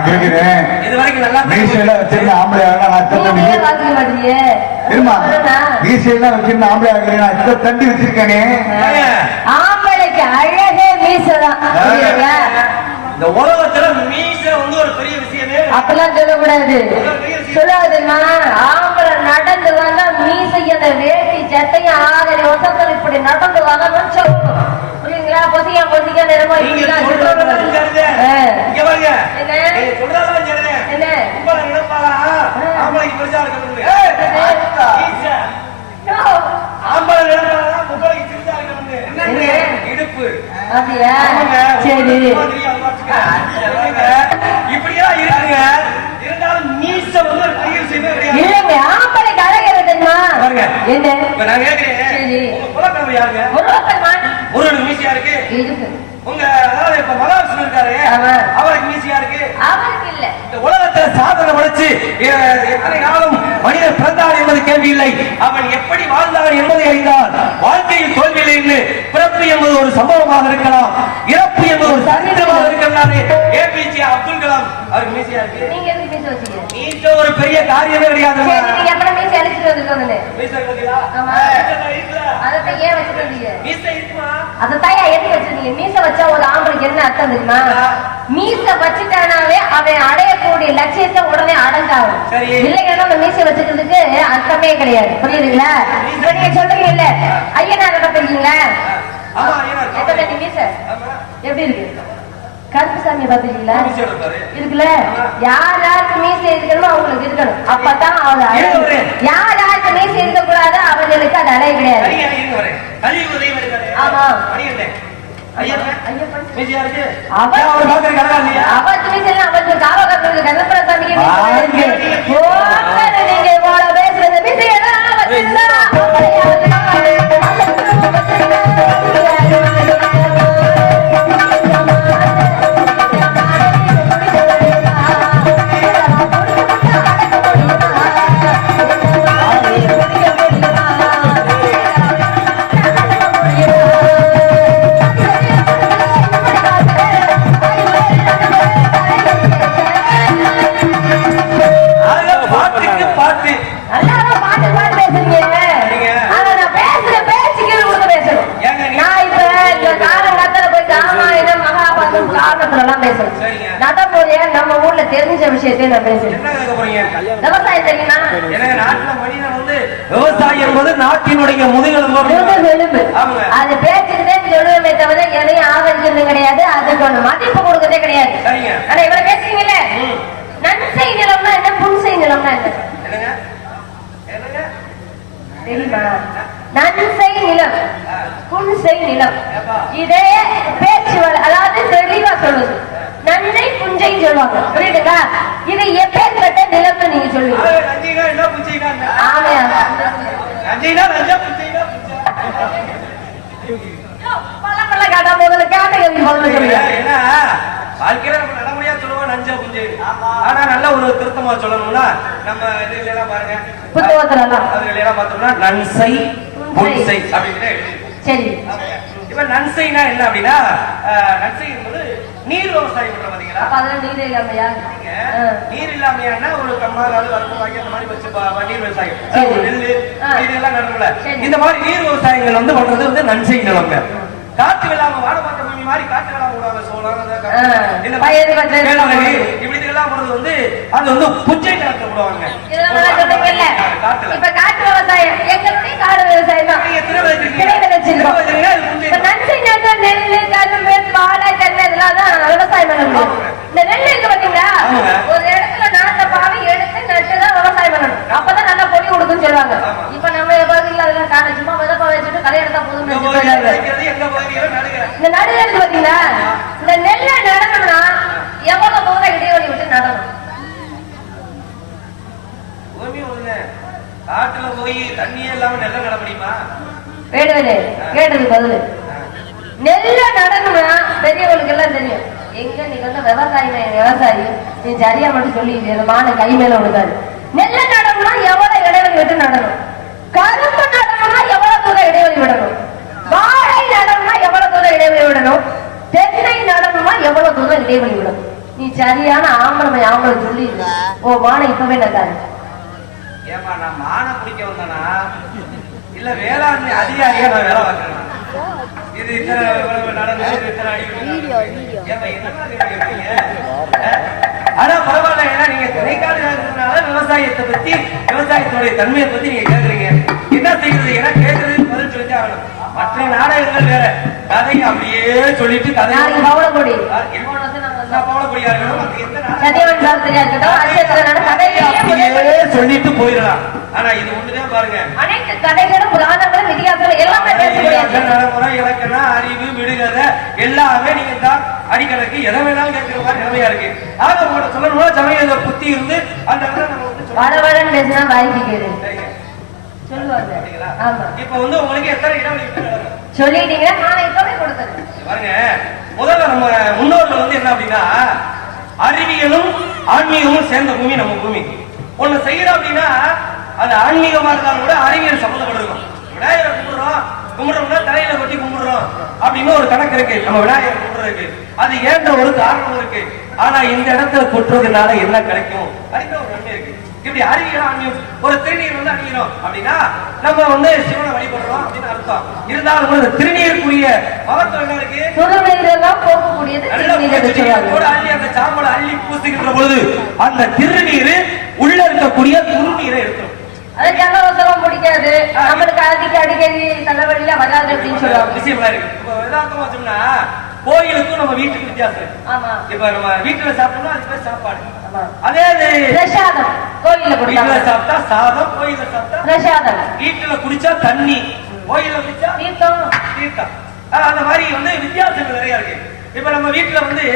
நான் கேட்கிறேன். இது வரைக்கும் நல்லா மீசையெல்லாம் வச்சிருந்த ஆம்பளை ஆகலாம் நான் இத்தனை நீங்களே தண்டி வாசிக்க மாட்டீங்க. இருமா மீசையெல்லாம் வச்சிருந்த ஆம்பளை ஆகிறேன் நான் இத்தனை தண்டி வச்சிருக்கேனே. ஆம்பளைக்கு அழகே மீசைதான். புரியுதுங்களா? இந்த உலகத்துல மீச வந்து ஒரு பெரிய விஷயமே அப்பெல்லாம் சொல்லக்கூடாது. சொல்லாதுமா ஆம்பளை நடந்து வந்தா மீசை அந்த வேட்டி சட்டையும் 6 வருஷத்துல இப்படி நடந்து வரணும்னு சொல்லணும். புரியுங்களா? பொசியா பொசியா நேரமா நீங்க சொல்றதெல்லாம் சரிதே. இங்க பாருங்க. என்ன? நீங்க சொல்றதெல்லாம் சரிதே. என்ன? உங்களை நினைப்பாளா ஆம்பளைக்கு பெருசா இருக்கணும். ஆம்பளை நினைப்பாளா உங்களுக்கு பெருசா இருக்கணும். என்ன? இடுப்பு. அப்படியா? சரி. இப்படியா இருக்குங்க. இருந்தாலும் மீச வந்து ஒரு பெரிய விஷயமே கிடையாது. இல்லைங்க ஆம்பளைக்கு அழகு தெரியுமா? பாருங்க. என்ன? இப்ப நான் கேக்குறேன். சரி. உங்க குலக்கம்பு யாருங்க? முருகனுக்கு மீசையா இருக்கு. இருக்கு. உங்க அதாவது இப்ப மகாவிஷ்ணு இருக்காரு ஆமா. அவருக்கு மீசையா இருக்கு. அவருக்கு இல்ல. இந்த உலகத்துல சாதனை படைச்சு எத்தனை காலம் மனிதன் பிறந்தான் என்பது கேள்வி இல்லை. அவன் எப்படி வாழ்ந்தான் என்பதை அறிந்தால் வாழ்க்கையில் தோல்வியில்லை என்று பிறப்பு என்பது ஒரு சம்பவமாக இருக்கலாம், இறப்பு என்பது ஒரு சரித்திரமாக இருக்கலாம். ஏபிஜே அப்துல் கலாம் அவருக்கு மீசையா இருக்கு. நீங்க எதுக்கு மீசை வச்சீங்க? மீசை ஒரு பெரிய காரியமே கிடையாது. சரி, நீங்க எப்பறம் மீசை அழிச்சிட்டு வந்துருக்கோங்க? மீசை இருக்குதா? ஆமா. அதத்தை ஏன் வச்சுட்டு வந்தீங்க? மீசை இருக்குமா? அதத்தான் எதுக்கு வச்சிருந்தீங்க? மீசை வச்சா ஒரு ஆம்பளைக்கு என்ன அர்த்தம் தெரியுமா? மீசை வச்சுட்டானாவே அவன் அடையக்கூடிய லட்சியத்தை உடனே அடைஞ்சாகும். சரி. இல்லைன்னா அந்த மீசை வச்சுக்கிறதுக்கு அர்த்தமே கிடையாது. புரியுதுங்களா? இப்ப நீங்க சொல்றீங்க இல்ல ஐயனார் இருக்கீங்களா? ஆமா, ஐயனார். எத்தனை நீ மீசை எப்படி இருக்கு? கருப்பு சாமியை பாத்துருக்கீங்களா? இருக்குல்ல? யார் யாருக்கு மீசை இருக்கணுமோ அவங்களுக்கு இருக்கணும். அப்பதான் அவள் அழகு. யார் யாருக்கு மீசை இருக்க கூடாது அவங்களுக்கு அது அழகு கிடையாது. ஆமா. அவருக்கு மீசை அவருக்கு காவகாரங்களுக்கு கருப்பர சாமிக்கு நீங்க இவ்வளவு பேசுறது மீசை எல்லாம் வச்சிருந்தா நடைமுறையா நம்ம ஊர்ல தெரிஞ்ச விஷயத்தை நான் பேசுறேன். விவசாயம் தெரியுமா? விவசாயம் என்பது நாட்டினுடைய முதுகெலும்பு. அது பேச்சுக்கிட்டே சொல்லுவே தவிர எதையும் ஆதரிக்கிறது கிடையாது, அதுக்கு ஒண்ணு மதிப்பு கொடுக்கறதே கிடையாது. ஆனா இவ்வளவு பேசுறீங்கல்ல, நன்சை நிலம்னா என்ன, புன்சை நிலம்னா என்ன தெரியுமா? நன்சை நிலம், புன்சை நிலம், இதே பேச்சு அதாவது தெளிவா சொல்லுது. நன்சை புஞ்சைன்னு சொல்லுவாங்க. புரியுதுங்களா? இது எப்பேற்பட்ட நிலம்னு நீங்க சொல்லுவீங்க. ஆமையா? பல காட்டா முதல்ல கேட்டகரி முதல்ல சொல்லுங்க. வாழ்க்கையில நம்ம நடைமுறையா சொல்லுவோம் நஞ்சா புஞ்சை. ஆனா நல்ல ஒரு திருத்தமா சொல்லணும்னா நம்ம இதுல எல்லாம் பாருங்க, புத்தகத்துல எல்லாம் அதுல எல்லாம் பார்த்தோம்னா நன்சை புன்சை அப்படின்னு. சரி. இப்ப நன்சைனா என்ன அப்படின்னா, நன்சை என்பது நீர் விவசாயம் பண்ற பாத்தீங்களா? அதெல்லாம் நீர் இல்லாமையா? நீர் இல்லாமையானா ஒரு கம்மாவது வரப்பு வாங்கி அந்த மாதிரி வச்சு நீர் விவசாயம், நெல்லு இதெல்லாம் நடக்கும்ல. இந்த மாதிரி நீர் விவசாயங்கள் வந்து பண்றது வந்து நன்சை நிலங்க. காற்று வெள்ளாம வாழ பார்க்க பூமி மாதிரி காற்று வெள்ளாம கூடாது. சோளம் இப்படி இதெல்லாம் போறது வந்து அது வந்து புஞ்சை நிலத்தை விடுவாங்க. இப்ப காட்டு விவசாயம் எங்களுடைய காடு விவசாயம் தான். நன்சை நிலத்தில் நெல், கரும்பு, வாழை, தென்னை இதெல்லாம் தான் விவசாயம் பண்ண முடியும். இந்த நெல் இருக்கு பாத்தீங்களா, ஒரு இடத்துல நாட்டை பாவி எடுத்து நட்டுதான் விவசாயம் பண்ணணும். அப்பதான் நல்லா பொடி கொடுக்குன்னு சொல்லுவாங்க. இப்ப நம்ம பகுதியில் அதெல்லாம் காண சும்மா விதப்பா வச்சுட்டு கதை எடுத்தா போதும். இந்த நடு இருக்கு பாத்தீங்களா, இந்த நெல்லை நடணும்னா எவ்வளவு தூரம் இடைவெளி விட்டு நடணும்? காட்டுல போய் தண்ணியே இல்லாம நெல்ல நட முடியுமா? வேடுவேலு கேட்டது பதில். நெல்ல நடணும்னா பெரியவங்களுக்கு எல்லாம் தெரியும். எங்க நீ வந்து விவசாயி நீ சரியா மட்டும் சொல்லி மான கை மேல விடுதாரு. நெல்ல நடணும்னா எவ்வளவு இடைவெளி விட்டு நடணும்? கரும்பு நடணும்னா எவ்வளவு தூரம் இடைவெளி விடணும்? வாழை நடணும்னா எவ்வளவு தூரம் இடைவெளி விடணும்? தென்னை நடணும்னா எவ்வளவு தூரம் இடைவெளி விடணும்? நீ சரியான ஆம்பளை ஆம்பளை சொல்லி ஓ மான இப்பவே நல்லாரு. ஏமா நான் மானை பிடிக்க வந்தேனா இல்ல வேளாண்மை அதிகாரியா நான் வேலை பார்க்கிறேன். இது இத்தனை நடந்து இத்தனை ஆனா பரவாயில்ல. ஏன்னா நீங்க திணைக்காடுனால விவசாயத்தை பத்தி விவசாயத்துடைய தன்மையை பத்தி நீங்க கேக்குறீங்க. என்ன செய்யறது? ஏன்னா கேட்கறது பதில் சொல்லி ஆகணும். மற்ற நாடகங்கள் வேற கதை அப்படியே சொல்லிட்டு கதை பவளக்கொடி சொல்லிட்டு போயிடலாம். ஆனா இது ஒண்ணுதான் பாருங்க, அனைத்து கதைகளும் புராணங்களும் விதியாக்கள் எல்லாமே நடைமுறை இலக்கணம் அறிவு விடுகதை எல்லாமே நீங்க தான் அடிக்கணக்கு எதை வேணாலும் கேட்கிற மாதிரி நிலைமையா இருக்கு. ஆக உங்கள்ட்ட சொல்லணும்னா சமயம் புத்தி இருந்து அந்த வரவரன் பேசினா வாய்ப்பிக்கிறது சொல்லுவாங்க. இப்ப வந்து உங்களுக்கு எத்தனை இடம் சொல்லிட்டீங்கன்னா நான் இப்பவே கொடுத்தேன் பாருங்க. முதல்ல நம்ம முன்னோர்கள் வந்து என்ன அப்படின்னா அறிவியலும் ஆன்மீகமும் சேர்ந்த பூமி நம்ம பூமி. ஒண்ணு செய்யறோம் அப்படின்னா அது ஆன்மீகமா இருந்தாலும் கூட அறிவியல் சம்பந்தப்பட்டிருக்கும். விநாயகரை கும்பிடுறோம்னா தலையில கொட்டி கும்பிடுறோம் அப்படின்னு ஒரு கணக்கு இருக்கு. நம்ம விநாயகர் கும்பிடுறதுக்கு அது ஏன்ற ஒரு காரணம் இருக்கு. ஆனா இந்த இடத்துல கொட்டுறதுனால என்ன கிடைக்கும்? அறிந்த ஒரு நன்மை இருக்கு. இப்படி அறிவியல் ஆன்மீகம் ஒரு திருநீர் வந்து அணிகிறோம் அப்படின்னா நம்ம வந்து சிவனை வழிபடுறோம் அப்படின்னு அர்த்தம். இருந்தாலும் கூட திருநீருக்குரிய மகத்துவம் என்ன இருக்கு? அள்ளி அந்த சாம்பலை அள்ளி பூசுகின்ற பொழுது அந்த திருநீர் உள்ள இருக்கக்கூடிய குறுநீரை எடுத்துரும். அது ஜனவசரம் பிடிக்காது, நம்மளுக்கு அடிக்கடி தலைவலியா வராது அப்படின்னு சொல்லுவாங்க. விஷயம் இருக்கு. இப்போ யதார்த்தமா சொன்னா கோயிலுக்கும் நம்ம வீட்டுக்கு வித்தியாசம். இப்ப நம்ம வீட்டுல சாப்பிட்டோம்னா அது பேர் சாப்பாடு. அதே பிரசாதம் கோயில வீட்டுல சாப்பிட்டா சாதம், கோயில சாப்பிட்டா பிரசாதம். வீட்டுல குடிச்சா தண்ணி, கோயில குடிச்சா தீர்த்தம். தீர்த்தம் அந்த மாதிரி வந்து வித்தியாசங்கள் நிறைய இருக்கு. இப்ப நம்ம வீட்டுல வந்து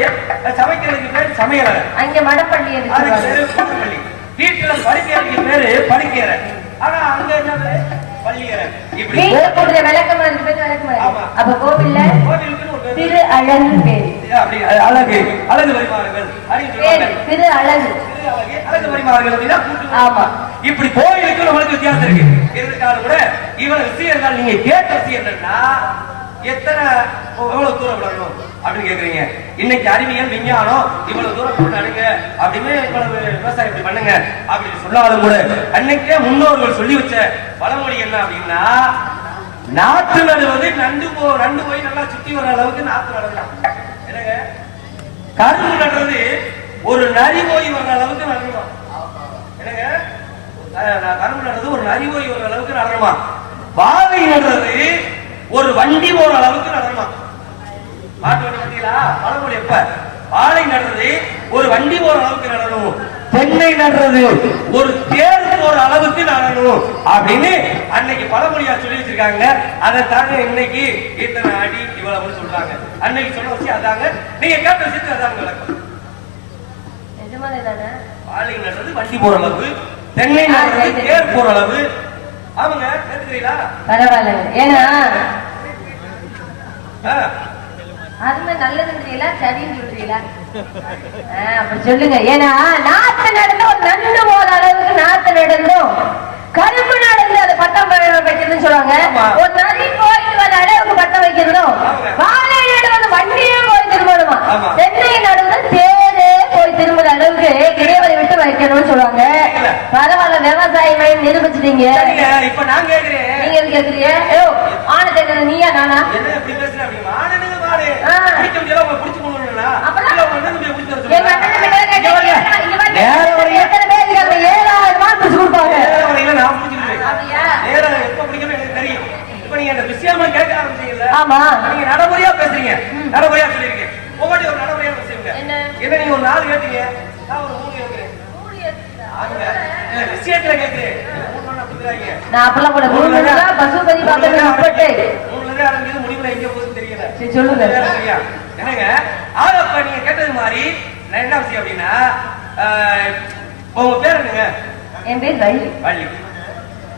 சமைக்கிறதுக்கு பேர் சமையல், அங்க மடப்பள்ளி, அதுக்கு பேரு மடப்பள்ளி. வீட்டுல படுக்கையறைக்கு பேரு படுக்கையறை, ஆனா அங்க என்ன பேரு பள்ளியறை. இப்படி விளக்கமாறு பேரு விளக்கமாறு. அப்ப கோவில்ல திரு அழகு பேரு. அப்படி அழகு அழகு பரிமாறுகள் திரு அழகு அழகு பரிமாறுகள் அப்படின்னா. ஆமா, இப்படி கோயிலுக்கு நம்மளுக்கு வித்தியாசம் இருக்கு. இருந்தாலும் கூட இவ்வளவு விஷயம் இருந்தாலும் நீங்க கேட்ட விஷயம் என்னன்னா எத்தனை எவ்வளவு தூரம் விடணும் அப்படின்னு கேக்குறீங்க. இன்னைக்கு அறிவியல் விஞ்ஞானம் இவ்வளவு தூரம் கொண்டாடுங்க அப்படின்னு இவ்வளவு விவசாயம் இப்படி பண்ணுங்க அப்படின்னு சொன்னாலும் கூட அன்னைக்கே முன்னோர்கள் சொல்லி வச்ச பழமொழி என்ன அப்படின்னா நாட்டு நடுவது நண்டு போய் நல்லா சுத்தி வர அளவுக்கு நாத்து நடலாம். என்னங்க கரும்பு நடுறது ஒரு நரி போய் வர்ற அளவுக்கு நடணுமா? என்னங்க கரும்பு நடுறது ஒரு நரி போய் வர்ற அளவுக்கு நடணுமா? வாழை நடுறது ஒரு வண்டி போற அளவுக்கு நடணுமா? மாட்டு வண்டி வந்தீங்களா? பழமொழி எப்ப வாழை நடுறது ஒரு வண்டி போற அளவுக்கு நடணும், தென்னை நடுறது ஒரு தேர் போற அளவுக்கு நடணும் அப்படின்னு அன்னைக்கு பழமொழியா சொல்லி வச்சிருக்காங்க. அதை தாங்க இன்னைக்கு இத்தனை அடி இவ்வளவு சொல்றாங்க. அன்னைக்கு சொன்ன விஷயம் அதாங்க, நீங்க கேட்ட விஷயத்துக்கு அதாங்க விளக்கம். வாழை நடுறது வண்டி போற அளவு, தென்னை நடுறது தேர் போற அளவு. ஆமாங்க, கேட்டுக்கிறீங்களா? பரவாயில்ல. ஏன்னா அதுமே நல்லதுன்றீங்களா சரின்னு சொல்றீங்களா? அப்படி சொல்லுங்க. ஏன்னா நாத்து நடந்து ஒரு நண்டு போற அளவுக்கு நாத்து நடந்தும் கரும்பு நடந்து அது பட்டம் வைக்கிறதுன்னு சொல்லுவாங்க. ஒரு நதி போயிட்டு வர அளவுக்கு பட்டம் வைக்கிறதும் வாழை நடுவது வண்டியே போய் திரும்பணுமா, தென்னை நடுவது தேரே போய் திரும்புற அளவுக்கு இடைவெளி விட்டு வைக்கணும்னு சொல்லுவாங்க. பரவாயில்ல, விவசாயமே நிரூபிச்சிட்டீங்க. இப்ப நான் கேக்குறேன், நீங்க எது கேக்குறீங்க? ஆன தேர்தல் நீயா நானா? ஆமா, நீங்க நடைமுறையா பேசுறீங்க, நடைமுறையா சொல்லிருக்கீங்க. உங்கள்கிட்ட ஒரு நடைமுறையா பேசுறீங்க. என்ன நீங்க ஒரு 4 கேட்டீங்க, நான் ஒரு 3 கேட்கிறேன். விஷயத்துல கேட்கிறேன். நான் அப்பெல்லாம் கூட பசுபதி பாக்கிறது உட்பட்டு முடிவுல எங்க போகுதுன்னு தெரியல. சொல்லுங்க. என்னங்க ஆகப்ப நீங்க கேட்டது மாதிரி நான் என்ன விஷயம் அப்படின்னா உங்க பேர் என்னங்க? என் பேர் வள்ளி. வள்ளி.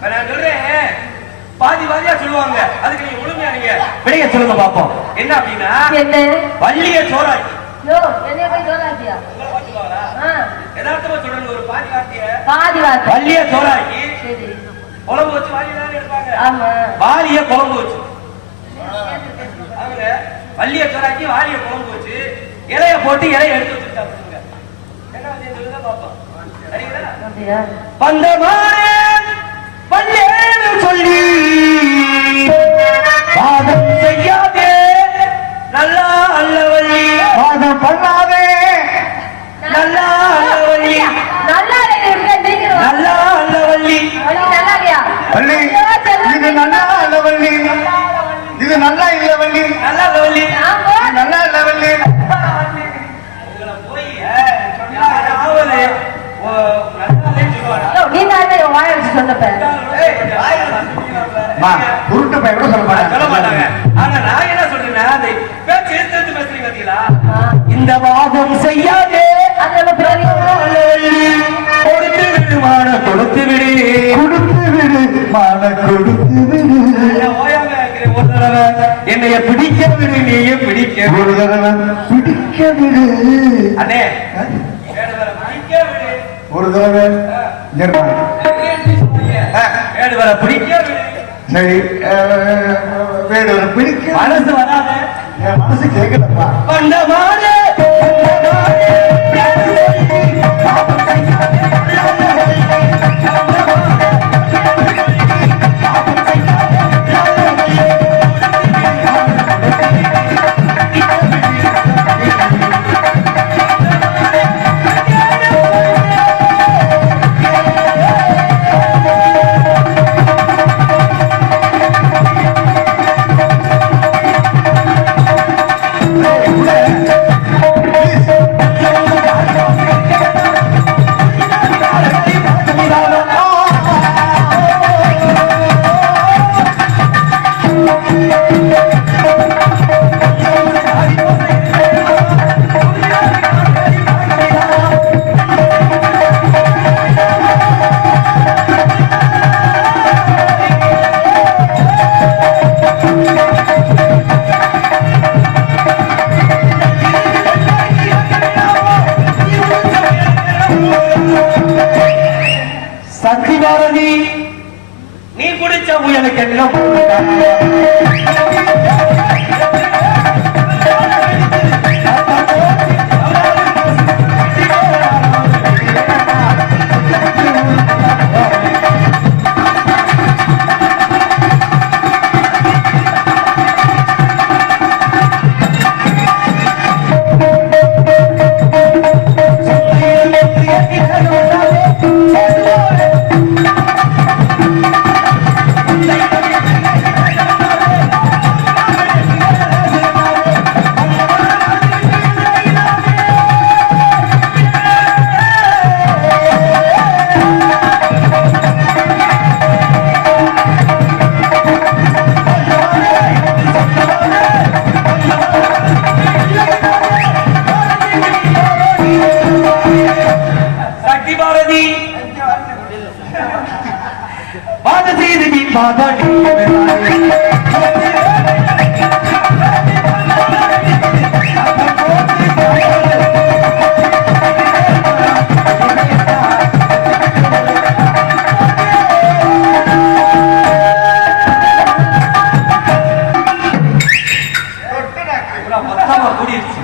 நான் சொல்றேன் பாதி பாதியா சொல்லுவாங்க, அதுக்கு நீங்க முழுமையா நீங்க விடைய சொல்லுங்க பாப்போம். என்ன அப்படின்னா என்ன வள்ளிய சோறாக்கி யதார்த்தமா சொல்றேன், ஒரு பாதி வார்த்தைய வள்ளிய சோறாக்கி குழம்பு வச்சு வாலி தான் எடுப்பாங்க. வாலிய குழம்பு வச்சு அவங்க வள்ளிய சோறாக்கி வாலிய குழம்பு வச்சு இலைய போட்டு இலைய எடுத்து வச்சுட்டாங்க. அப்படியா? வந்தமானே வந்தேன்னு சொல்லி வாதம் செய்யாதே நல்லா அல்லவள்ளி, வாதம் பண்ணாதே நல்லா அல்லவள்ளி, நல்லா இருக்கு, நீங்களும் நல்லா அல்லவள்ளி. வள்ளி நல்லா இல்லையா? வள்ளி இது நல்லா இல்ல வள்ளி, இது நல்லா இல்ல வள்ளி, நல்லா அல்லவள்ளி. ஆமா. இது நல்லா இல்ல வள்ளி. நீ தான் என் வாயை வச்சு சொன்னப்ப. மா, உருட்டு பையன் கூட சொல்ல சொல்ல மாட்டாங்க. மாட்டாங்க. ஆனா நான் என்ன சொல்றேன்னா, அந்த பேச்சு எடுத்து பேசுறீங்க பாத்தீங்களா? ஆ. இந்த வாதம் செய்யாதே அது நம்ம பெரிய கொடுத்து விடு மான கொடுத்து விடு. கொடுத்து விடு மான கொடுத்து விடு. நான் ஓயாம இருக்கிறேன் ஒரு தடவை. என்னைய பிடிக்க விடு, நீயே பிடிக்க விடு. ஒரு தடவை பிடிக்க விடு. அண்ணே வேடு வர பிடிக்க விடு. ஒரு தடவை நிர்மாணி. வேடு வர பிடிக்க விடு. சரி வேடு பிடிக்க மனசு வராத என் மனசு கேட்கலப்பா. வந்தமான சக்தி பாரதி நீ குடிச்ச முயலுக்கு எல்லாம் சக்தி பாரதி பாத செய்தி பாதாடி மொத்தமா கூடிருச்சு,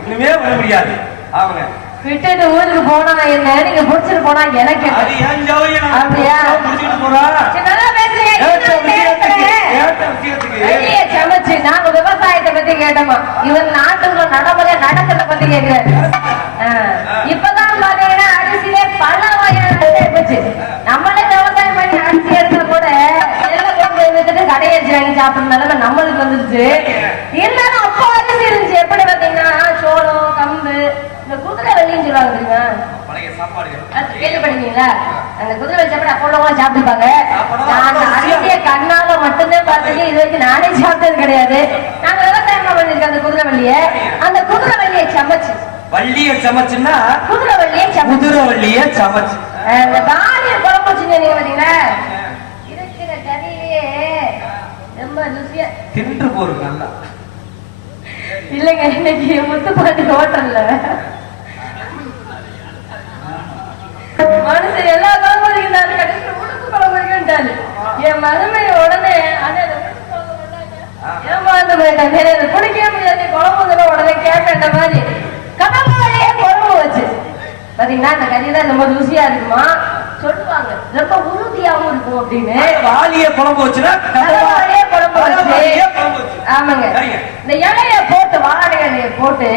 ஒண்ணுமே பண்ண முடியாது. அவங்க விட்டுட்டு ஊருக்கு போனா என்ன, நீங்க புடிச்சிட்டு போனா எனக்கு என்ன? அது ஏன் ஜவுளியா அப்படியா? புடிச்சிட்டு போறா? சரி, நல்லா பேசுறீங்க. ஏத்த விஷயத்துக்கு, பேசுறேன். ஏத்த விஷயத்துக்கு. வெளியே சமைச்சு நாங்க விவசாயத்தை பத்தி கேட்டோமா, இவன் நாட்டுக்குள்ள நடைமுறை நடக்கிறத பத்தி கேட்கிறாரு. இப்பதான் பாத்தீங்கன்னா அரிசியிலே பல வகையான போச்சு. நம்மளே விவசாயம் பண்ணி அரிசி எடுத்த கூட எல்லாம் கொண்டு போய் வித்துட்டு கடையரிசி வாங்கி சாப்பிடுற நிலைமை நம்மளுக்கு வந்துருச்சு. இருந்தாலும் அப்போ அரிசி இருந்துச்சு. எப்படி பாத்தீங்கன்னா சோளம், கம்பு, இந்த குதிரை வெள்ளின்னு சொல்லுவாங்க தெரியுமா? பழைய சாப்பாடுகள். அது கேள்விப்பட்டீங்களா? அந்த குதிரை வெள்ளி சாப்பாடு அப்போ உள்ளவங்க சாப்பிட்டுப்பாங்க. நான் அரிசியை கண்ணால மட்டும்தான் பார்த்துட்டு இது வரைக்கும் நானே சாப்பிட்டது கிடையாது. நாங்க விவசாயம் பண்ணிருக்கோம் அந்த குதிரை வெள்ளிய. அந்த குதிரை வெள்ளியை சமைச்சு, வள்ளிய சமைச்சுன்னா குதிரை வெள்ளியை சமைச்சு, குதிரை வள்ளிய சமைச்சு இந்த வாலிய குழம்பு வச்சுங்க நீங்க பாத்தீங்களா, இருக்கிற கறியிலேயே ரொம்ப ருசியா தின்று போறது நல்லா. இல்லைங்க. இன்னைக்கு முத்துப்பாண்டி ஹோட்டல்ல மனுஷன் எல்லா குழம்பு வைக்கிறாரு, கடைசியில் உடுப்பு குழம்பு வைக்கின்றாரு. என் மருமை உடனே ஏமாந்து போயிட்டேன். குடிக்க முடியாது குழம்பு உடனே கேட்பேன். மாதிரி கதம்பலையே குழம்பு வச்சு பாத்தீங்கன்னா அந்த கறி தான் ரொம்ப ருசியா இருக்குமா சொல்லுவாங்க, ரொம்ப உறுதியாவும் இருக்கும் அப்படின்னு. வாலிய குழம்பு வச்சுனா வாழையே குழம்பு வச்சு. ஆமாங்க, இந்த இலைய போட்டு வாழை இலைய போட்டு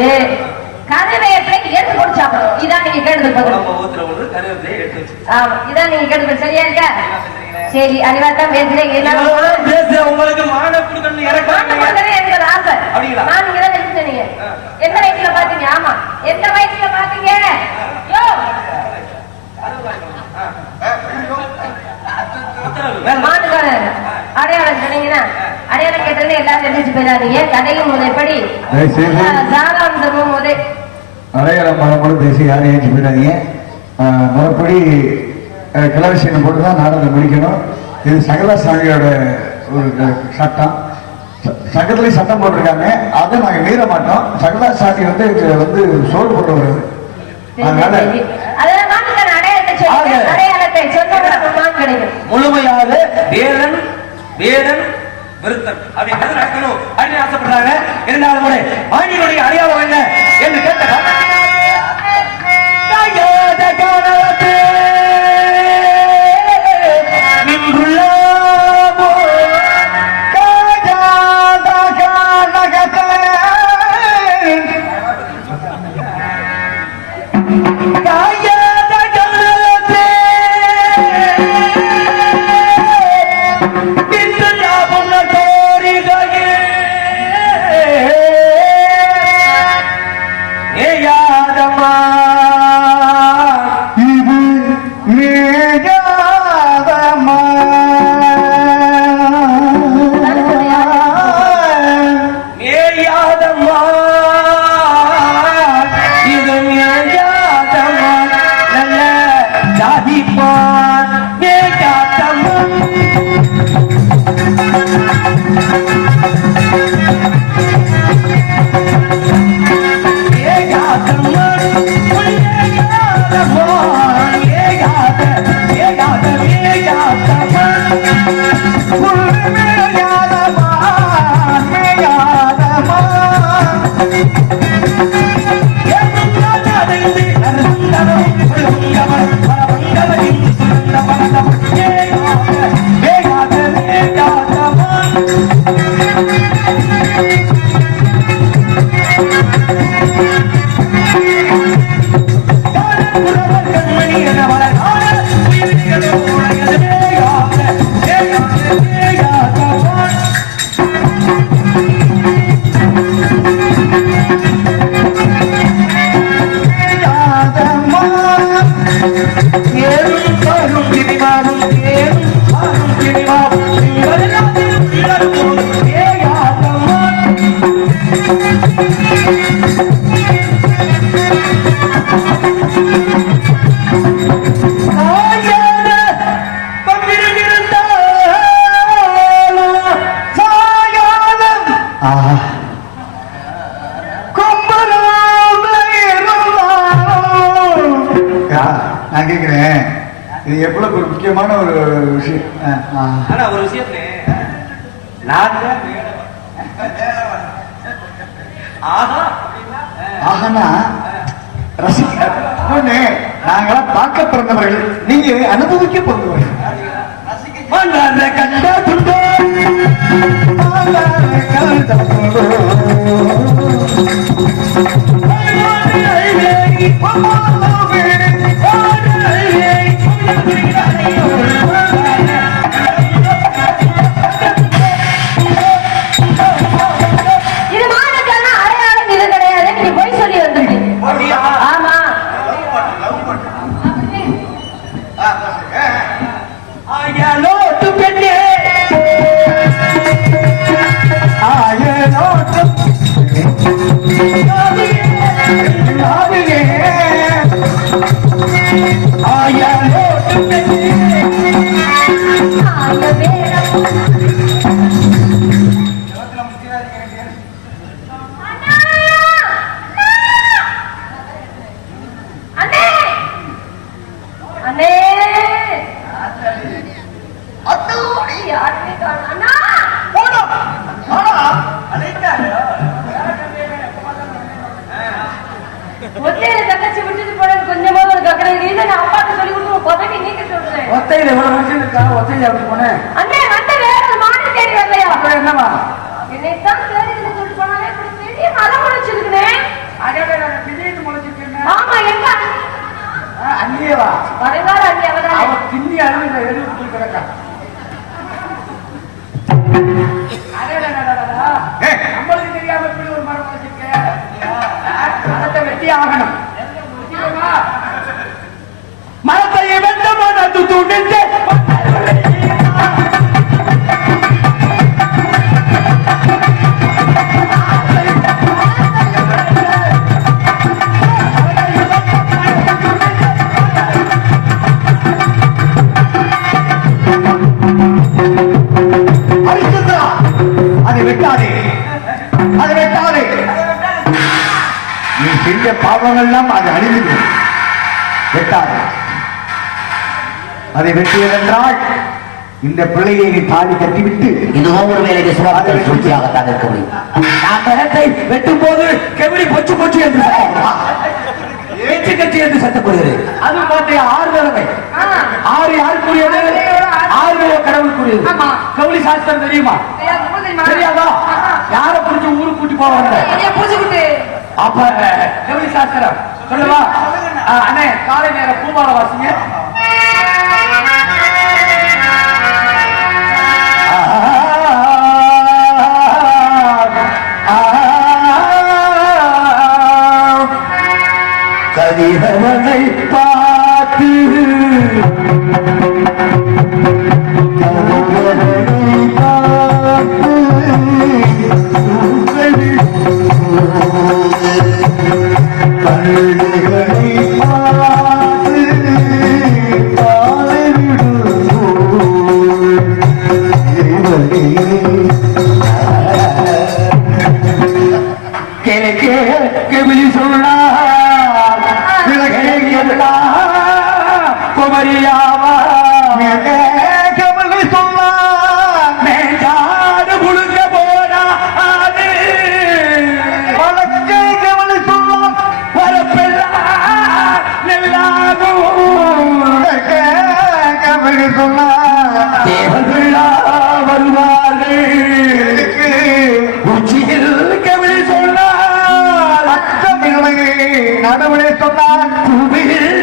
கருவேப்பிலை எடுத்து போட்டு சாப்பிடணும். இதான் நீங்க கேட்டது. ஆமா, இதான் நீங்க கேட்டது. சரியா இருக்கா? சரி, அறிவாத்தான் பேசுறேன். உங்களுக்கு மான கொடுக்கணும் எனக்கு ஒரு ஆசை. நீங்க தான் சொன்னீங்க. எந்த வயசுல பாத்தீங்க? ஆமா, எந்த வயசுல பாத்தீங்க? யோ மாட்டுக்கார அடையாளம் சொன்னீங்கன்னா அடையாளம் கேட்டது எல்லாரும் எழுதிச்சு போயிடாதீங்க. கதையும் முதைப்படி சாராம்சமும் முதை அடையாளம் மரப்போடு பேசி யாரையும் ஏற்றி போயிடாதீங்க. முறைப்படி கிளவிசீனம் போட்டு தான் நாடகம் முடிக்கணும். இது சகல சாமியோட ஒரு சட்டம். சங்கத்திலேயே சட்டம் போட்டிருக்காங்க, அதை நாங்கள் மீற மாட்டோம். சகல சாமி வந்து சோறு போடுறவர். அதனால முழுமையாக வேதன் வேதன் விருத்தன் அப்படின்றது நடக்கணும் அப்படின்னு ஆசைப்படுறாங்க. இரண்டாவது முறை ஆண்டினுடைய அடையாளம் என்ன என்று கேட்ட நான் கேட்கிறேன், இது எவ்வளவு ஒரு முக்கியமான ஒரு விஷயம். ஆனா ஒரு விஷயத்துல ஆகனா ரசிக்க நாங்களாம் பார்க்க பிறந்தவர்கள், நீங்க அனுபவிக்க பிறந்தவர்கள். ஒத்தையில தங்கச்சி விட்டுட்டு போறது கொஞ்சமா என்னங்க இவ்வளவு மனுஷன் இருக்கா ஒத்தையில அப்படி போனேன் அண்ணே வந்த வேற ஒரு மாடு தேடி வரலையா அப்புறம் என்னவா என்னைத்தான் தேடி சொல்லிட்டு போனாலே இப்படி பெரிய மலை முளைச்சிருக்குனே திடீர்னு முளைச்சிருக்கேன் ஆமா எங்க அங்கேயேவா வருங்கால அண்ணே அவதான் அவ திண்ணி அளவு இந்த எழுதி போய் கிடக்கா நம்மளுக்கு தெரியாம எப்படி ஒரு மரம் முளைச்சிருக்கேன் மரத்தை வெட்டி ஆகணும் மரத்தை வெட்ட மனது துணிந்து நீ செஞ்ச பாவங்கள்லாம் அது அழிந்து வெட்டாது. அதை வெட்டியதென்றால் இந்த பிள்ளையை நீ தாலி கட்டிவிட்டு இதுவும் ஒரு வேலைக்கு சுவாசத்தை சூழ்ச்சியாகத்தான் இருக்க முடியும். நான் பழத்தை வெட்டும் போது கெவிடி பொச்சு பொச்சு என்று ஏற்றி கட்சி என்று சட்டப்படுகிறது. அது போன்ற 6 தடவை 6 யாருக்குரியது 6 கடவுளுக்குரியது. கவுளி சாஸ்திரம் தெரியுமா? தெரியாதா? யார புரிஞ்சு ஊருக்கு கூட்டி போவாங்க அப்ப கவுளி சாஸ்திரம் சொல்லுவா. அண்ணே காலை நேரம் பூமாலை வாசிங்க. கதிரவனை பார்த்து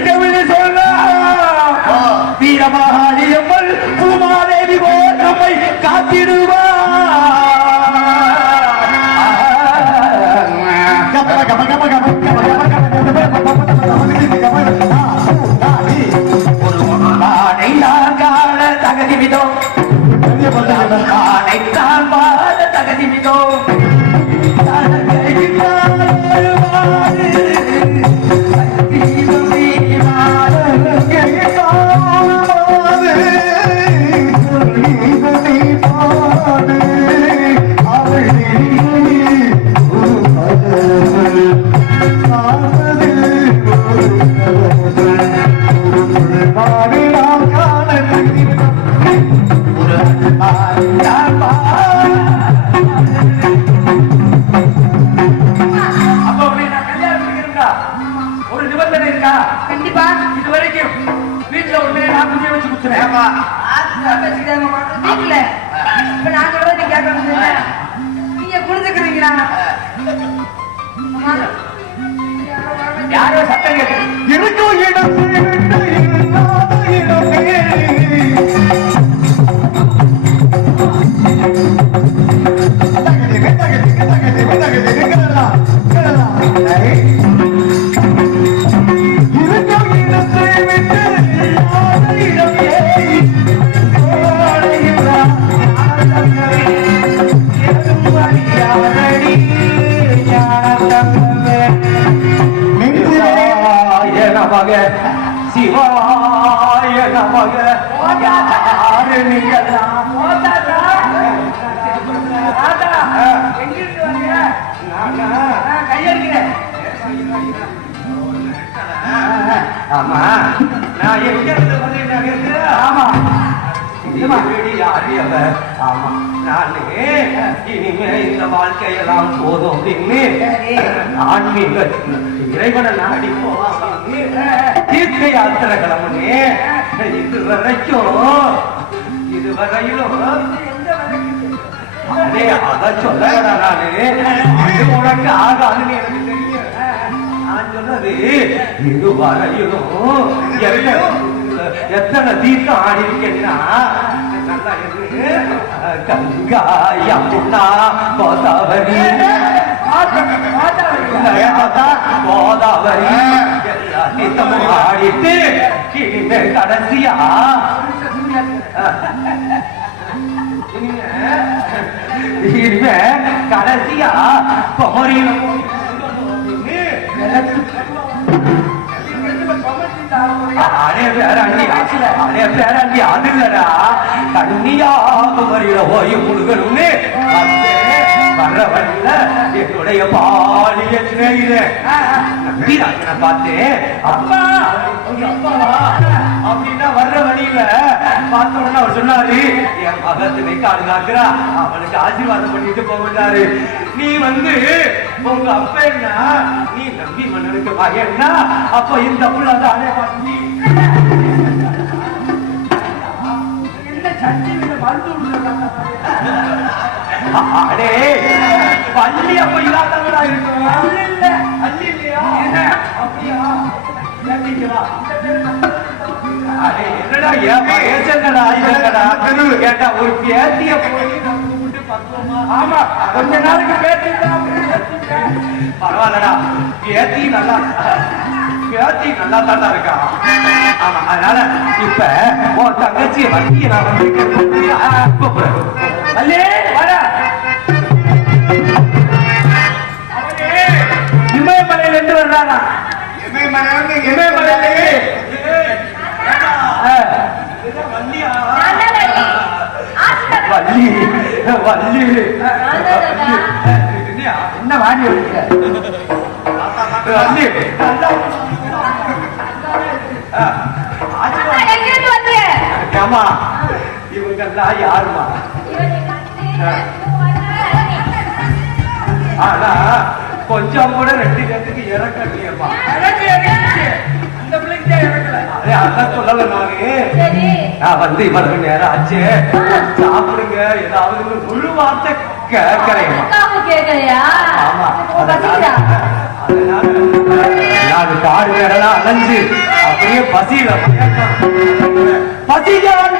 நடுவிலே சொன்னார் வீரமாரியம்மள் பூமாதேவி போல் நம்மை காத்திடுவார். ஆனை நான் காண தகுதி விதோ ஆனைத்தான் பாட தகுதி விதோ கண்டிப்பா இதுவரைக்கும் வீட்டுல உண்மையை நான் புரிய வச்சு கொடுத்துறேன். வீட்டுல இப்ப நான் சொல்றது கேட்க நீங்க புரிஞ்சுக்கிறீங்களா? யாரோ சத்தம் கேட்டு இருக்கும் இடம் சிவாய நமக யாரு நீங்கள் கையெழுக்கிறேன். ஆமா நான் எங்க இருந்து வந்தேன்? ஆமா ஆமா நானே இனிமே இந்த வாழ்க்கையெல்லாம் போதும் அப்படின்னு ஆன்மீக இறைவனை நாடி போவாங்க தீர்க்க யாத்திரை கிளம்புனே இதுவரையிலும் அத சொல்லடா நானு அது உனக்கு ஆகாதுன்னு எனக்கு தெரியும். நான் சொன்னது இதுவரையிலும் எத்தனை தீர்த்தம் ஆடி இருக்கேன்னா கங்கா யமுனா கோதாவரி கோதாவரி எல்லா தீர்த்தமும் ஆடிட்டு இனிமே கடைசியா இனிமே கடைசியா குமரியில பேராண்டி அது இல்லடா கன்னியாகுமரியில போய் முழுகணும்னு வர்ற வழியில என்னுடைய பாலிய நம்பிராஜனை பார்த்தேன். அப்பா அப்படின்னா வர்ற வழியில பார்த்த உடனே அவர் சொன்னாரு, என் மகத்தினை காடுகாக்குறா, அவனுக்கு ஆசீர்வாதம் பண்ணிட்டு போகிறாரு. நீ உங்க அப்பா என்ன நீ நம்பி மன்னனுக்கு மகன்னா அப்ப இந்த புள்ள தானே பண்ணி அடே பள்ளி அப்ப இல்லாதவங்களா இருக்கும். அள்ளி இல்லையா அப்படியா அடே என்னடா ஏசங்கடா இதங்கடா கேட்டா ஒரு பேத்திய போய் ஆமா கொஞ்ச நாளைக்கு பேத்தி பரவாயில்லடா பேத்தி நல்லா தாண்டா இருக்கா. ஆமா அதனால இப்ப உன் தங்கச்சி வண்டியை நான் கூப்பிடுறேன். அல்லே வர இமயமலையில இருந்து வர்றாங்க. இமயமலையில வள்ளி வள்ளி என்ன வாடி வள்ளி ஆமா இவங்கெல்லாம் யாருமா? ஆனா கொஞ்சம் கூட 2 பேருக்கு இறக்கலையம்மா. அதான் சொல்லல நானு. நான் இவ்வளவு நேரம் ஆச்சு சாப்பிடுங்க ஏதாவது முழு வார்த்தை கேட்கலையா? ஆமா அதனால நான் காடு வேறெல்லாம் அலைஞ்சு அப்படியே பசியில பசியான்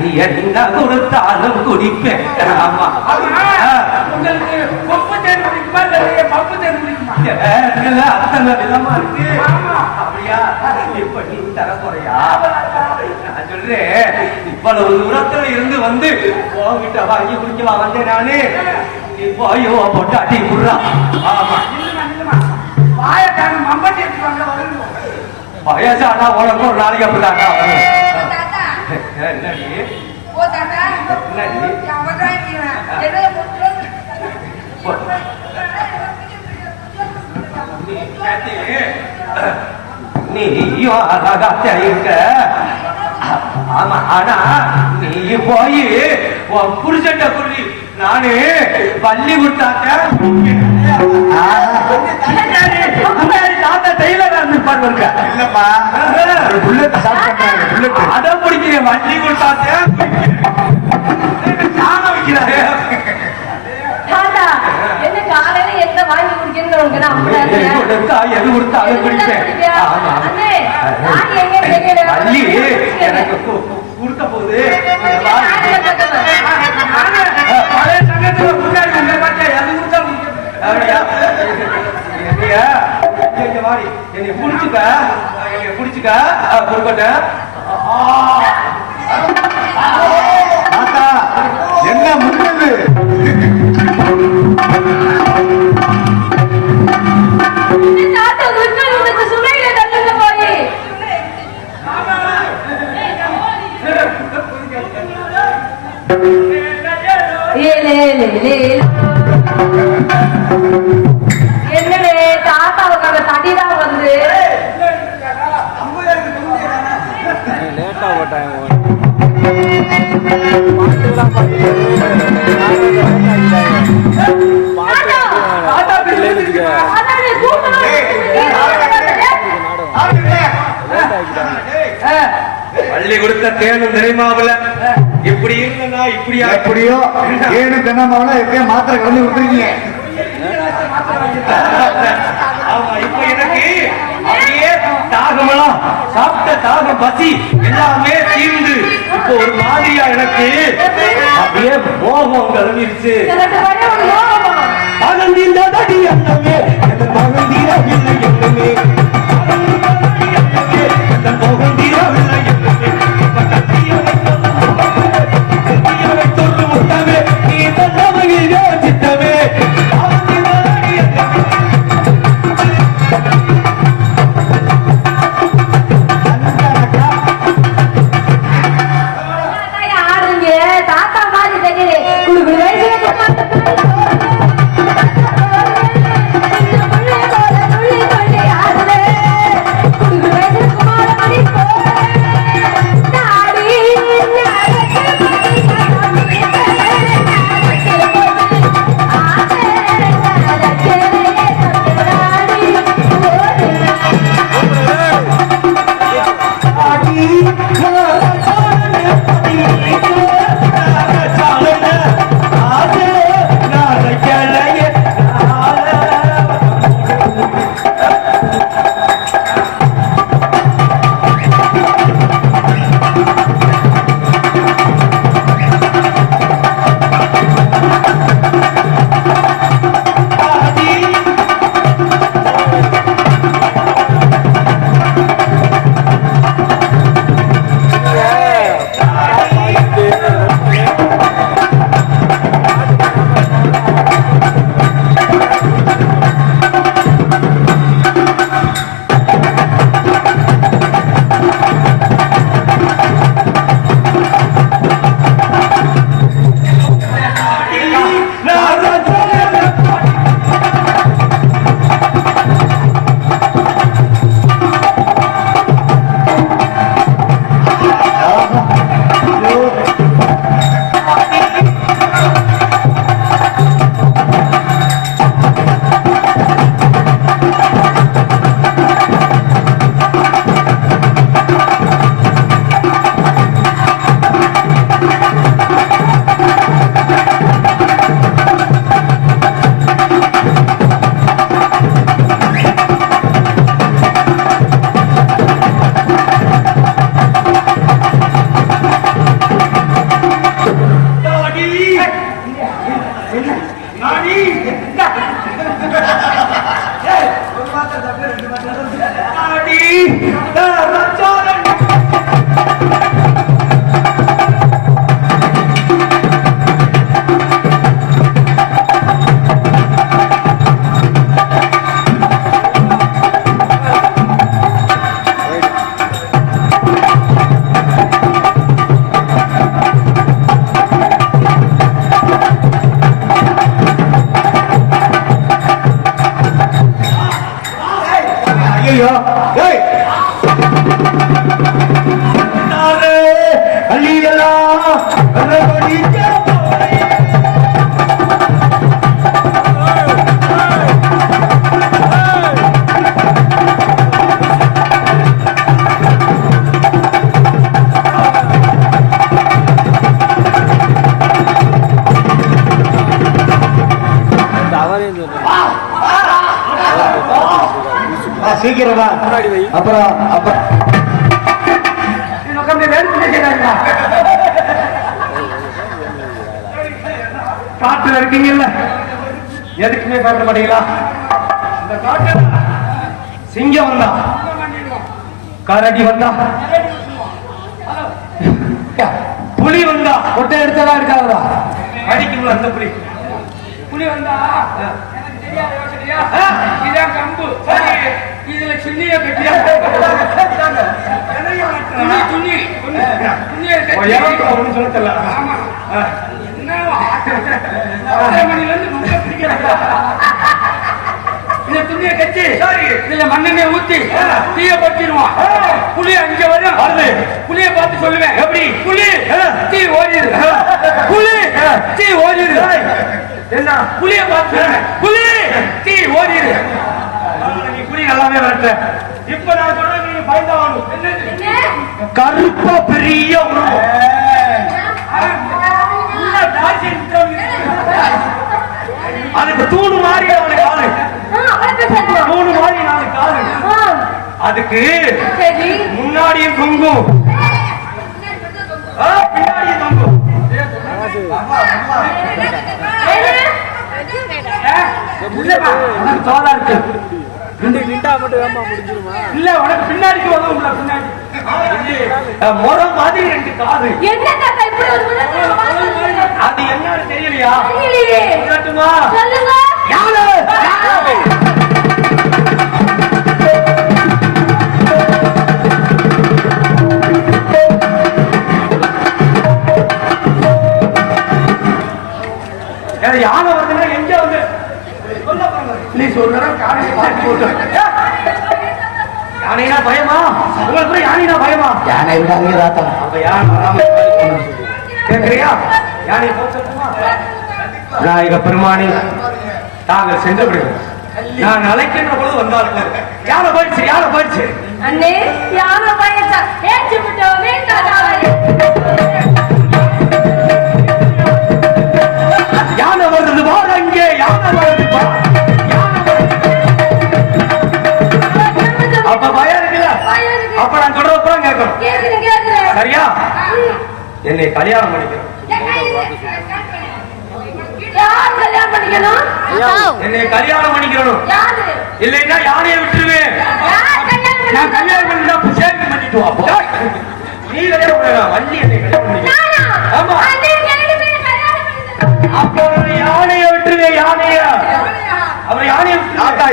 நீங்க என்ன கொடுத்தாலும் குடிப்பேன். ஆமா உங்களுக்கு கொப்பு தேன் பிடிக்குமா இல்ல பப்பு தேன் பிடிக்குமா? அத்தனை விதமா இருக்கு. ஆமா. அப்படியா? இப்ப நீ தர போறியா? நான் சொல்றேன், இவ்வளவு தூரத்துல இருந்து வந்து உன்கிட்ட வாங்கி குடிக்கவா வந்தேன் நானு. இப்போ ஐயோ போட்டு அடி குடுறா. ஆமா, இல்லமா வாயக்கான மம்பட்டி எடுத்துவாங்க வருங்க. வயசானா உனக்கு ஒரு நாளைக்கு அப்படிதாங்க வரும். தாத்தா என்னடி ஓ தாத்தா என்னடி அவதான் என்ன நீயும் அழகாத்தா இருக்க. ஆமா, ஆனா நீ போய் உன் புருஷன்ட்ட சொல்லி நானு பள்ளி கொடுத்தாக்க தாத்தா டெய்லர் இருப்பாரு. இல்லப்பா புல்லட் ஸ்டார்ட் பண்றாங்க. புல்லட் அதை பிடிக்கிறேன். வள்ளி கொடுத்தாக்க சாணம் வைக்கிறாரு. தாத்தா என்ன காலையில என்ன வாங்கி குடிக்கணும்னு உனக்கு நான் எது கொடுத்தா எது கொடுத்தா அதை குடிப்பேன். ஆமா, அண்ணே நான் எங்க கேக்கல வள்ளி எனக்கு கொடுத்த போது பழைய சங்கத்துல முன்னாடி உங்களை பார்த்தா எது கொடுத்தா என்னை புடிச்சுக்க கொடுக்கட்ட. தாத்தா என்ன முன்னது தாத்தா குடிக்கணும் உனக்கு சுமையில தள்ளுங்க போய் என்னடே தாத்தாவுக்கு அந்த தடிதான் வந்து லேட்டா போட்டாங்க பாட்டுலாம் அதானே கூட்டணும் பள்ளி கொடுத்த தேனும் தெரியுமாவுல இப்படி இருந்தா இப்படியா எப்படியோ ஏழு தென்னமாவில எப்படியோ மாத்திரை கலந்து விட்டுருக்கீங்க. ஆமா, இப்ப எனக்கு அப்படியே தாகமெல்லாம் சாப்பிட்ட தாகம் பசி எல்லாமே தீர்ந்து இப்போ ஒரு மாதிரியா எனக்கு அப்படியே மோகம் கிளம்பிருச்சு. எனக்கு வர ஒரு யோகமா மகன் தீர்ந்தாடி அண்ணமே என் மகன் தீரவில்லை என்னமே மோகம் தீரவில்லை என்னமே தொட்டு முட்டமே நீ தன்னமையில் யோசித்தமே யாருங்க தாத்தா மாதிரி தெரியுது குடுக்குடு வயசுல ஆசை சீக்கிரமா அப்புறம் காட்டுல இருக்கீங்கல்ல, எதுக்குமே பயப்பட மாட்டீங்களா? இந்த காட்டுல சிங்கம் வந்தா, கரடி வந்தா, புலி வந்தா, கொட்டை எடுத்ததா இருக்காதா? அடிக்குங்களா அந்த புலி? புலி வந்தா எனக்கு தெரியாத யோசனையா? இதான் கம்பு. சரி, இதுல சுண்ணிய கட்டியா? துணி துணியை கட்டி சொல்ல தெரியல. ஆமா. மணில இருந்து ரொம்ப பிடிக்கிறாங்க. இந்த துணியை கட்டி இதுல மண்ணெண்ணெய் ஊத்தி தீய பற்றிடுவான். புலி அங்க வரும், புலிய பார்த்து சொல்லுவேன், எப்படி புலி தீ ஓடிடு, புலி தீ ஓடிடு. என்ன புலிய பார்த்து புலி தீ ஓடிடு. நீ புலி நல்லாவே வரட்ட. இப்ப நான் சொல்றேன், நீங்க பயந்தாவணும். கருப்பா பெரிய உருவம், அதுக்கு தூணு மாதிரி அவனுக்கு காலு, தூணு மாதிரி நாலு காலு, அதுக்கு முன்னாடியும் தொங்கும் பின்னாடியும் தொங்கும். தோலா இருக்கு, நின்றா மட்டும் வேமா முடிஞ்சிருமா? இல்ல உனக்கு பின்னாடிக்கு வரும், பின்னாடி முறை மாதிரி ரெண்டு காது. அது என்னன்னு தெரியலையா? சொல்லட்டுமா? யாரு? யானை வருதுன்னா எங்க வந்து ப்ளீஸ் ஒரு தடவை காலையை பார்த்து போட்டு. யானைனா பயமா? உங்களுக்கு யானைனா பயமா? யானை விடாதீங்க ராத்தம். அப்ப யானை வராம கேட்கறியா? யானை போட்டுமா? நாயக பெருமானி, தாங்கள் சென்று விடுங்கள். நான் அழைக்கின்ற பொழுது வந்தார்கள். யானை போயிடுச்சு, யானை போயிடுச்சு. அண்ணே, யானை போயிடுச்சா? ஏற்றி விட்டோம், யானை வருது, வார இங்கே, யானை வருது, அப்ப பயம் இருக்குல்ல? அப்ப நான் சொல்றதுதான் கேட்கணும். சரியா? என்னை கல்யாணம் பண்ணிக்கிறேன். என்னை கல்யாணம் பண்ணிக்கணும், இல்லைன்னா யானையை விட்டுருவேன். நான் கல்யாணம் பண்ணிட்டா சேர்த்து பண்ணிட்டு அப்போ நீ கல்யாணம் பண்ண வள்ளி என்னை கல்யாணம் பண்ணிக்கிறேன். ஆமா, அப்போ யானையை விட்டுருவேன். யானைய அப்புறம் யானையை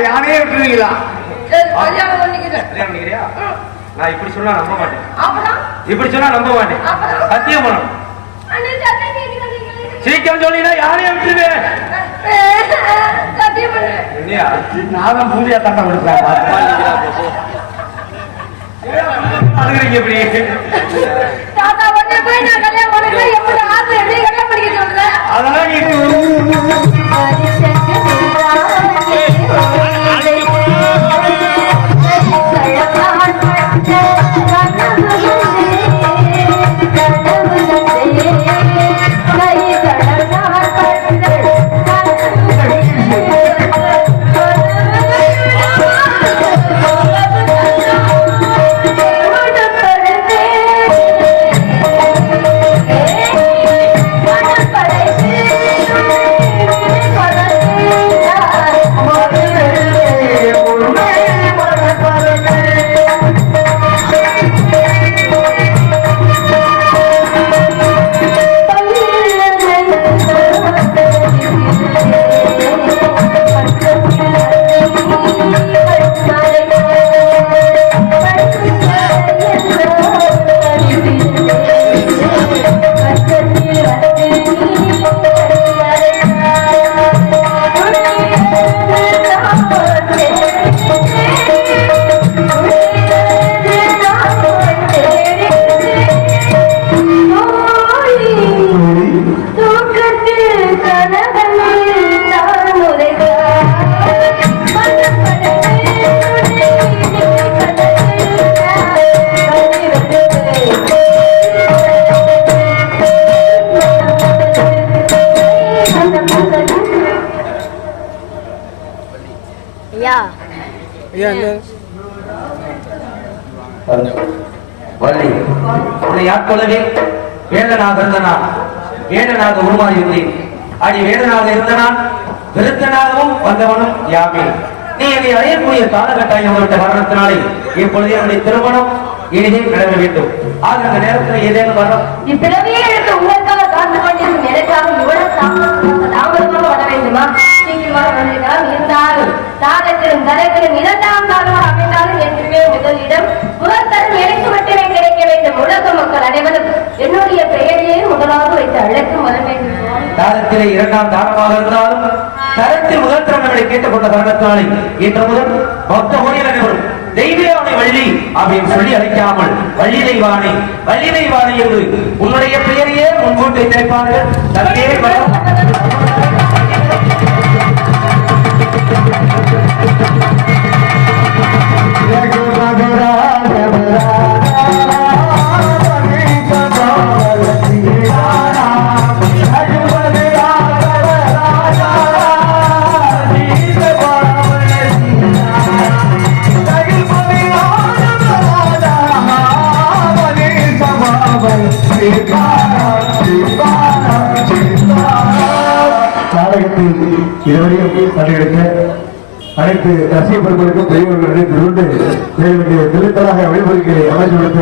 யானையை விட்டுருவீங்களா? கல்யாணம் பண்ணிக்கிறியா? நான் இப்படி சொன்னா நம்ப மாட்டேன், இப்படி சொன்னா நம்ப மாட்டேன். சத்தியம் பண்ணணும். சீக்கிரம் சொல்லினா யாரையும் விட்டுருவேன். நானும் பூஜையா தண்டை கொடுப்பேன். எப்படி அதெல்லாம் நீ ஏன் வள்ளி உன்னை ஆட்கொள்ளவே வேடனாக இருந்த நான் வேடனாக உருமாறி இருந்தேன். அடி வேடனாக இருந்த நான் விருத்தனாகவும் வந்தவனும் யாமே. நீ என்னை அடையக்கூடிய காலகட்டாயம் வந்துவிட்ட காரணத்தினாலே இப்பொழுது என்னுடைய திருமணம் இனிதே நடக்க வேண்டும். ஆக அந்த நேரத்தில் ஏதேனும் வரும் இப்பிறவியே எடுத்து உங்களுக்காக காத்து கொண்டிருக்கும் எனக்காக இவ்வளவு தாமதமாக வர வேண்டுமா? சீக்கிரமாக வந்திருக்கலாம். இருந்தாலும் தாரத்திலும் தரத்திலும் இரண்டாம் தாரமாக அமைந்தாலும் என்றுமே முதலிடம் முதல் தரம் எனக்கு மட்டுமே கிடைக்க வேண்டும். உலக மக்கள் அனைவரும் என்னுடைய பெயரையே முதலாக வைத்து அழைக்கும் வர வேண்டும். தாரத்திலே இரண்டாம் தாரமாக இருந்தாலும் தரத்தில் முதல் தரம் நம்மளை கேட்டுக்கொண்ட காரணத்தினாலே இன்று முதல் பக்த கோடிகள் அனைவரும் தெய்வயானை வள்ளி அப்படின்னு சொல்லி அழைக்காமல் வள்ளி தெய்வானை என்று உன்னுடைய பெயரையே முன்கூட்டி நினைப்பார்கள். நாடகத்தில் இதுவரையும் பங்கெடுத்த அனைத்து ரசிக பெருமக்களுக்கும் பெரியவர்களுடைய திருத்தலாக வழிமுறைக்கு அமைத்து கொடுத்த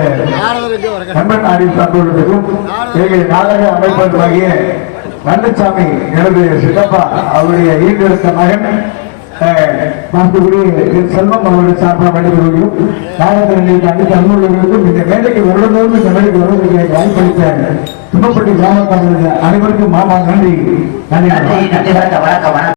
கண்மன் ஆடி சார்புகளுக்கும் நாடக அமைப்பாளராகிய நல்லசாமி எனது சித்தப்பா அவருடைய ஈட்டெடுத்த மகன் செல்வம் அவருடைய சார்பாக வேண்டுகிறோம். நாடகத்தில் அனைத்து அன்பர்களுக்கும் இந்த வேலைக்கு வருடந்தோறும் இந்த வேலைக்கு வருவதற்கு வாய்ப்பளித்த துன்பப்பட்டி கிராமத்தார்கள் அனைவருக்கும் மாமா நன்றி. நன்றி. வணக்கம்.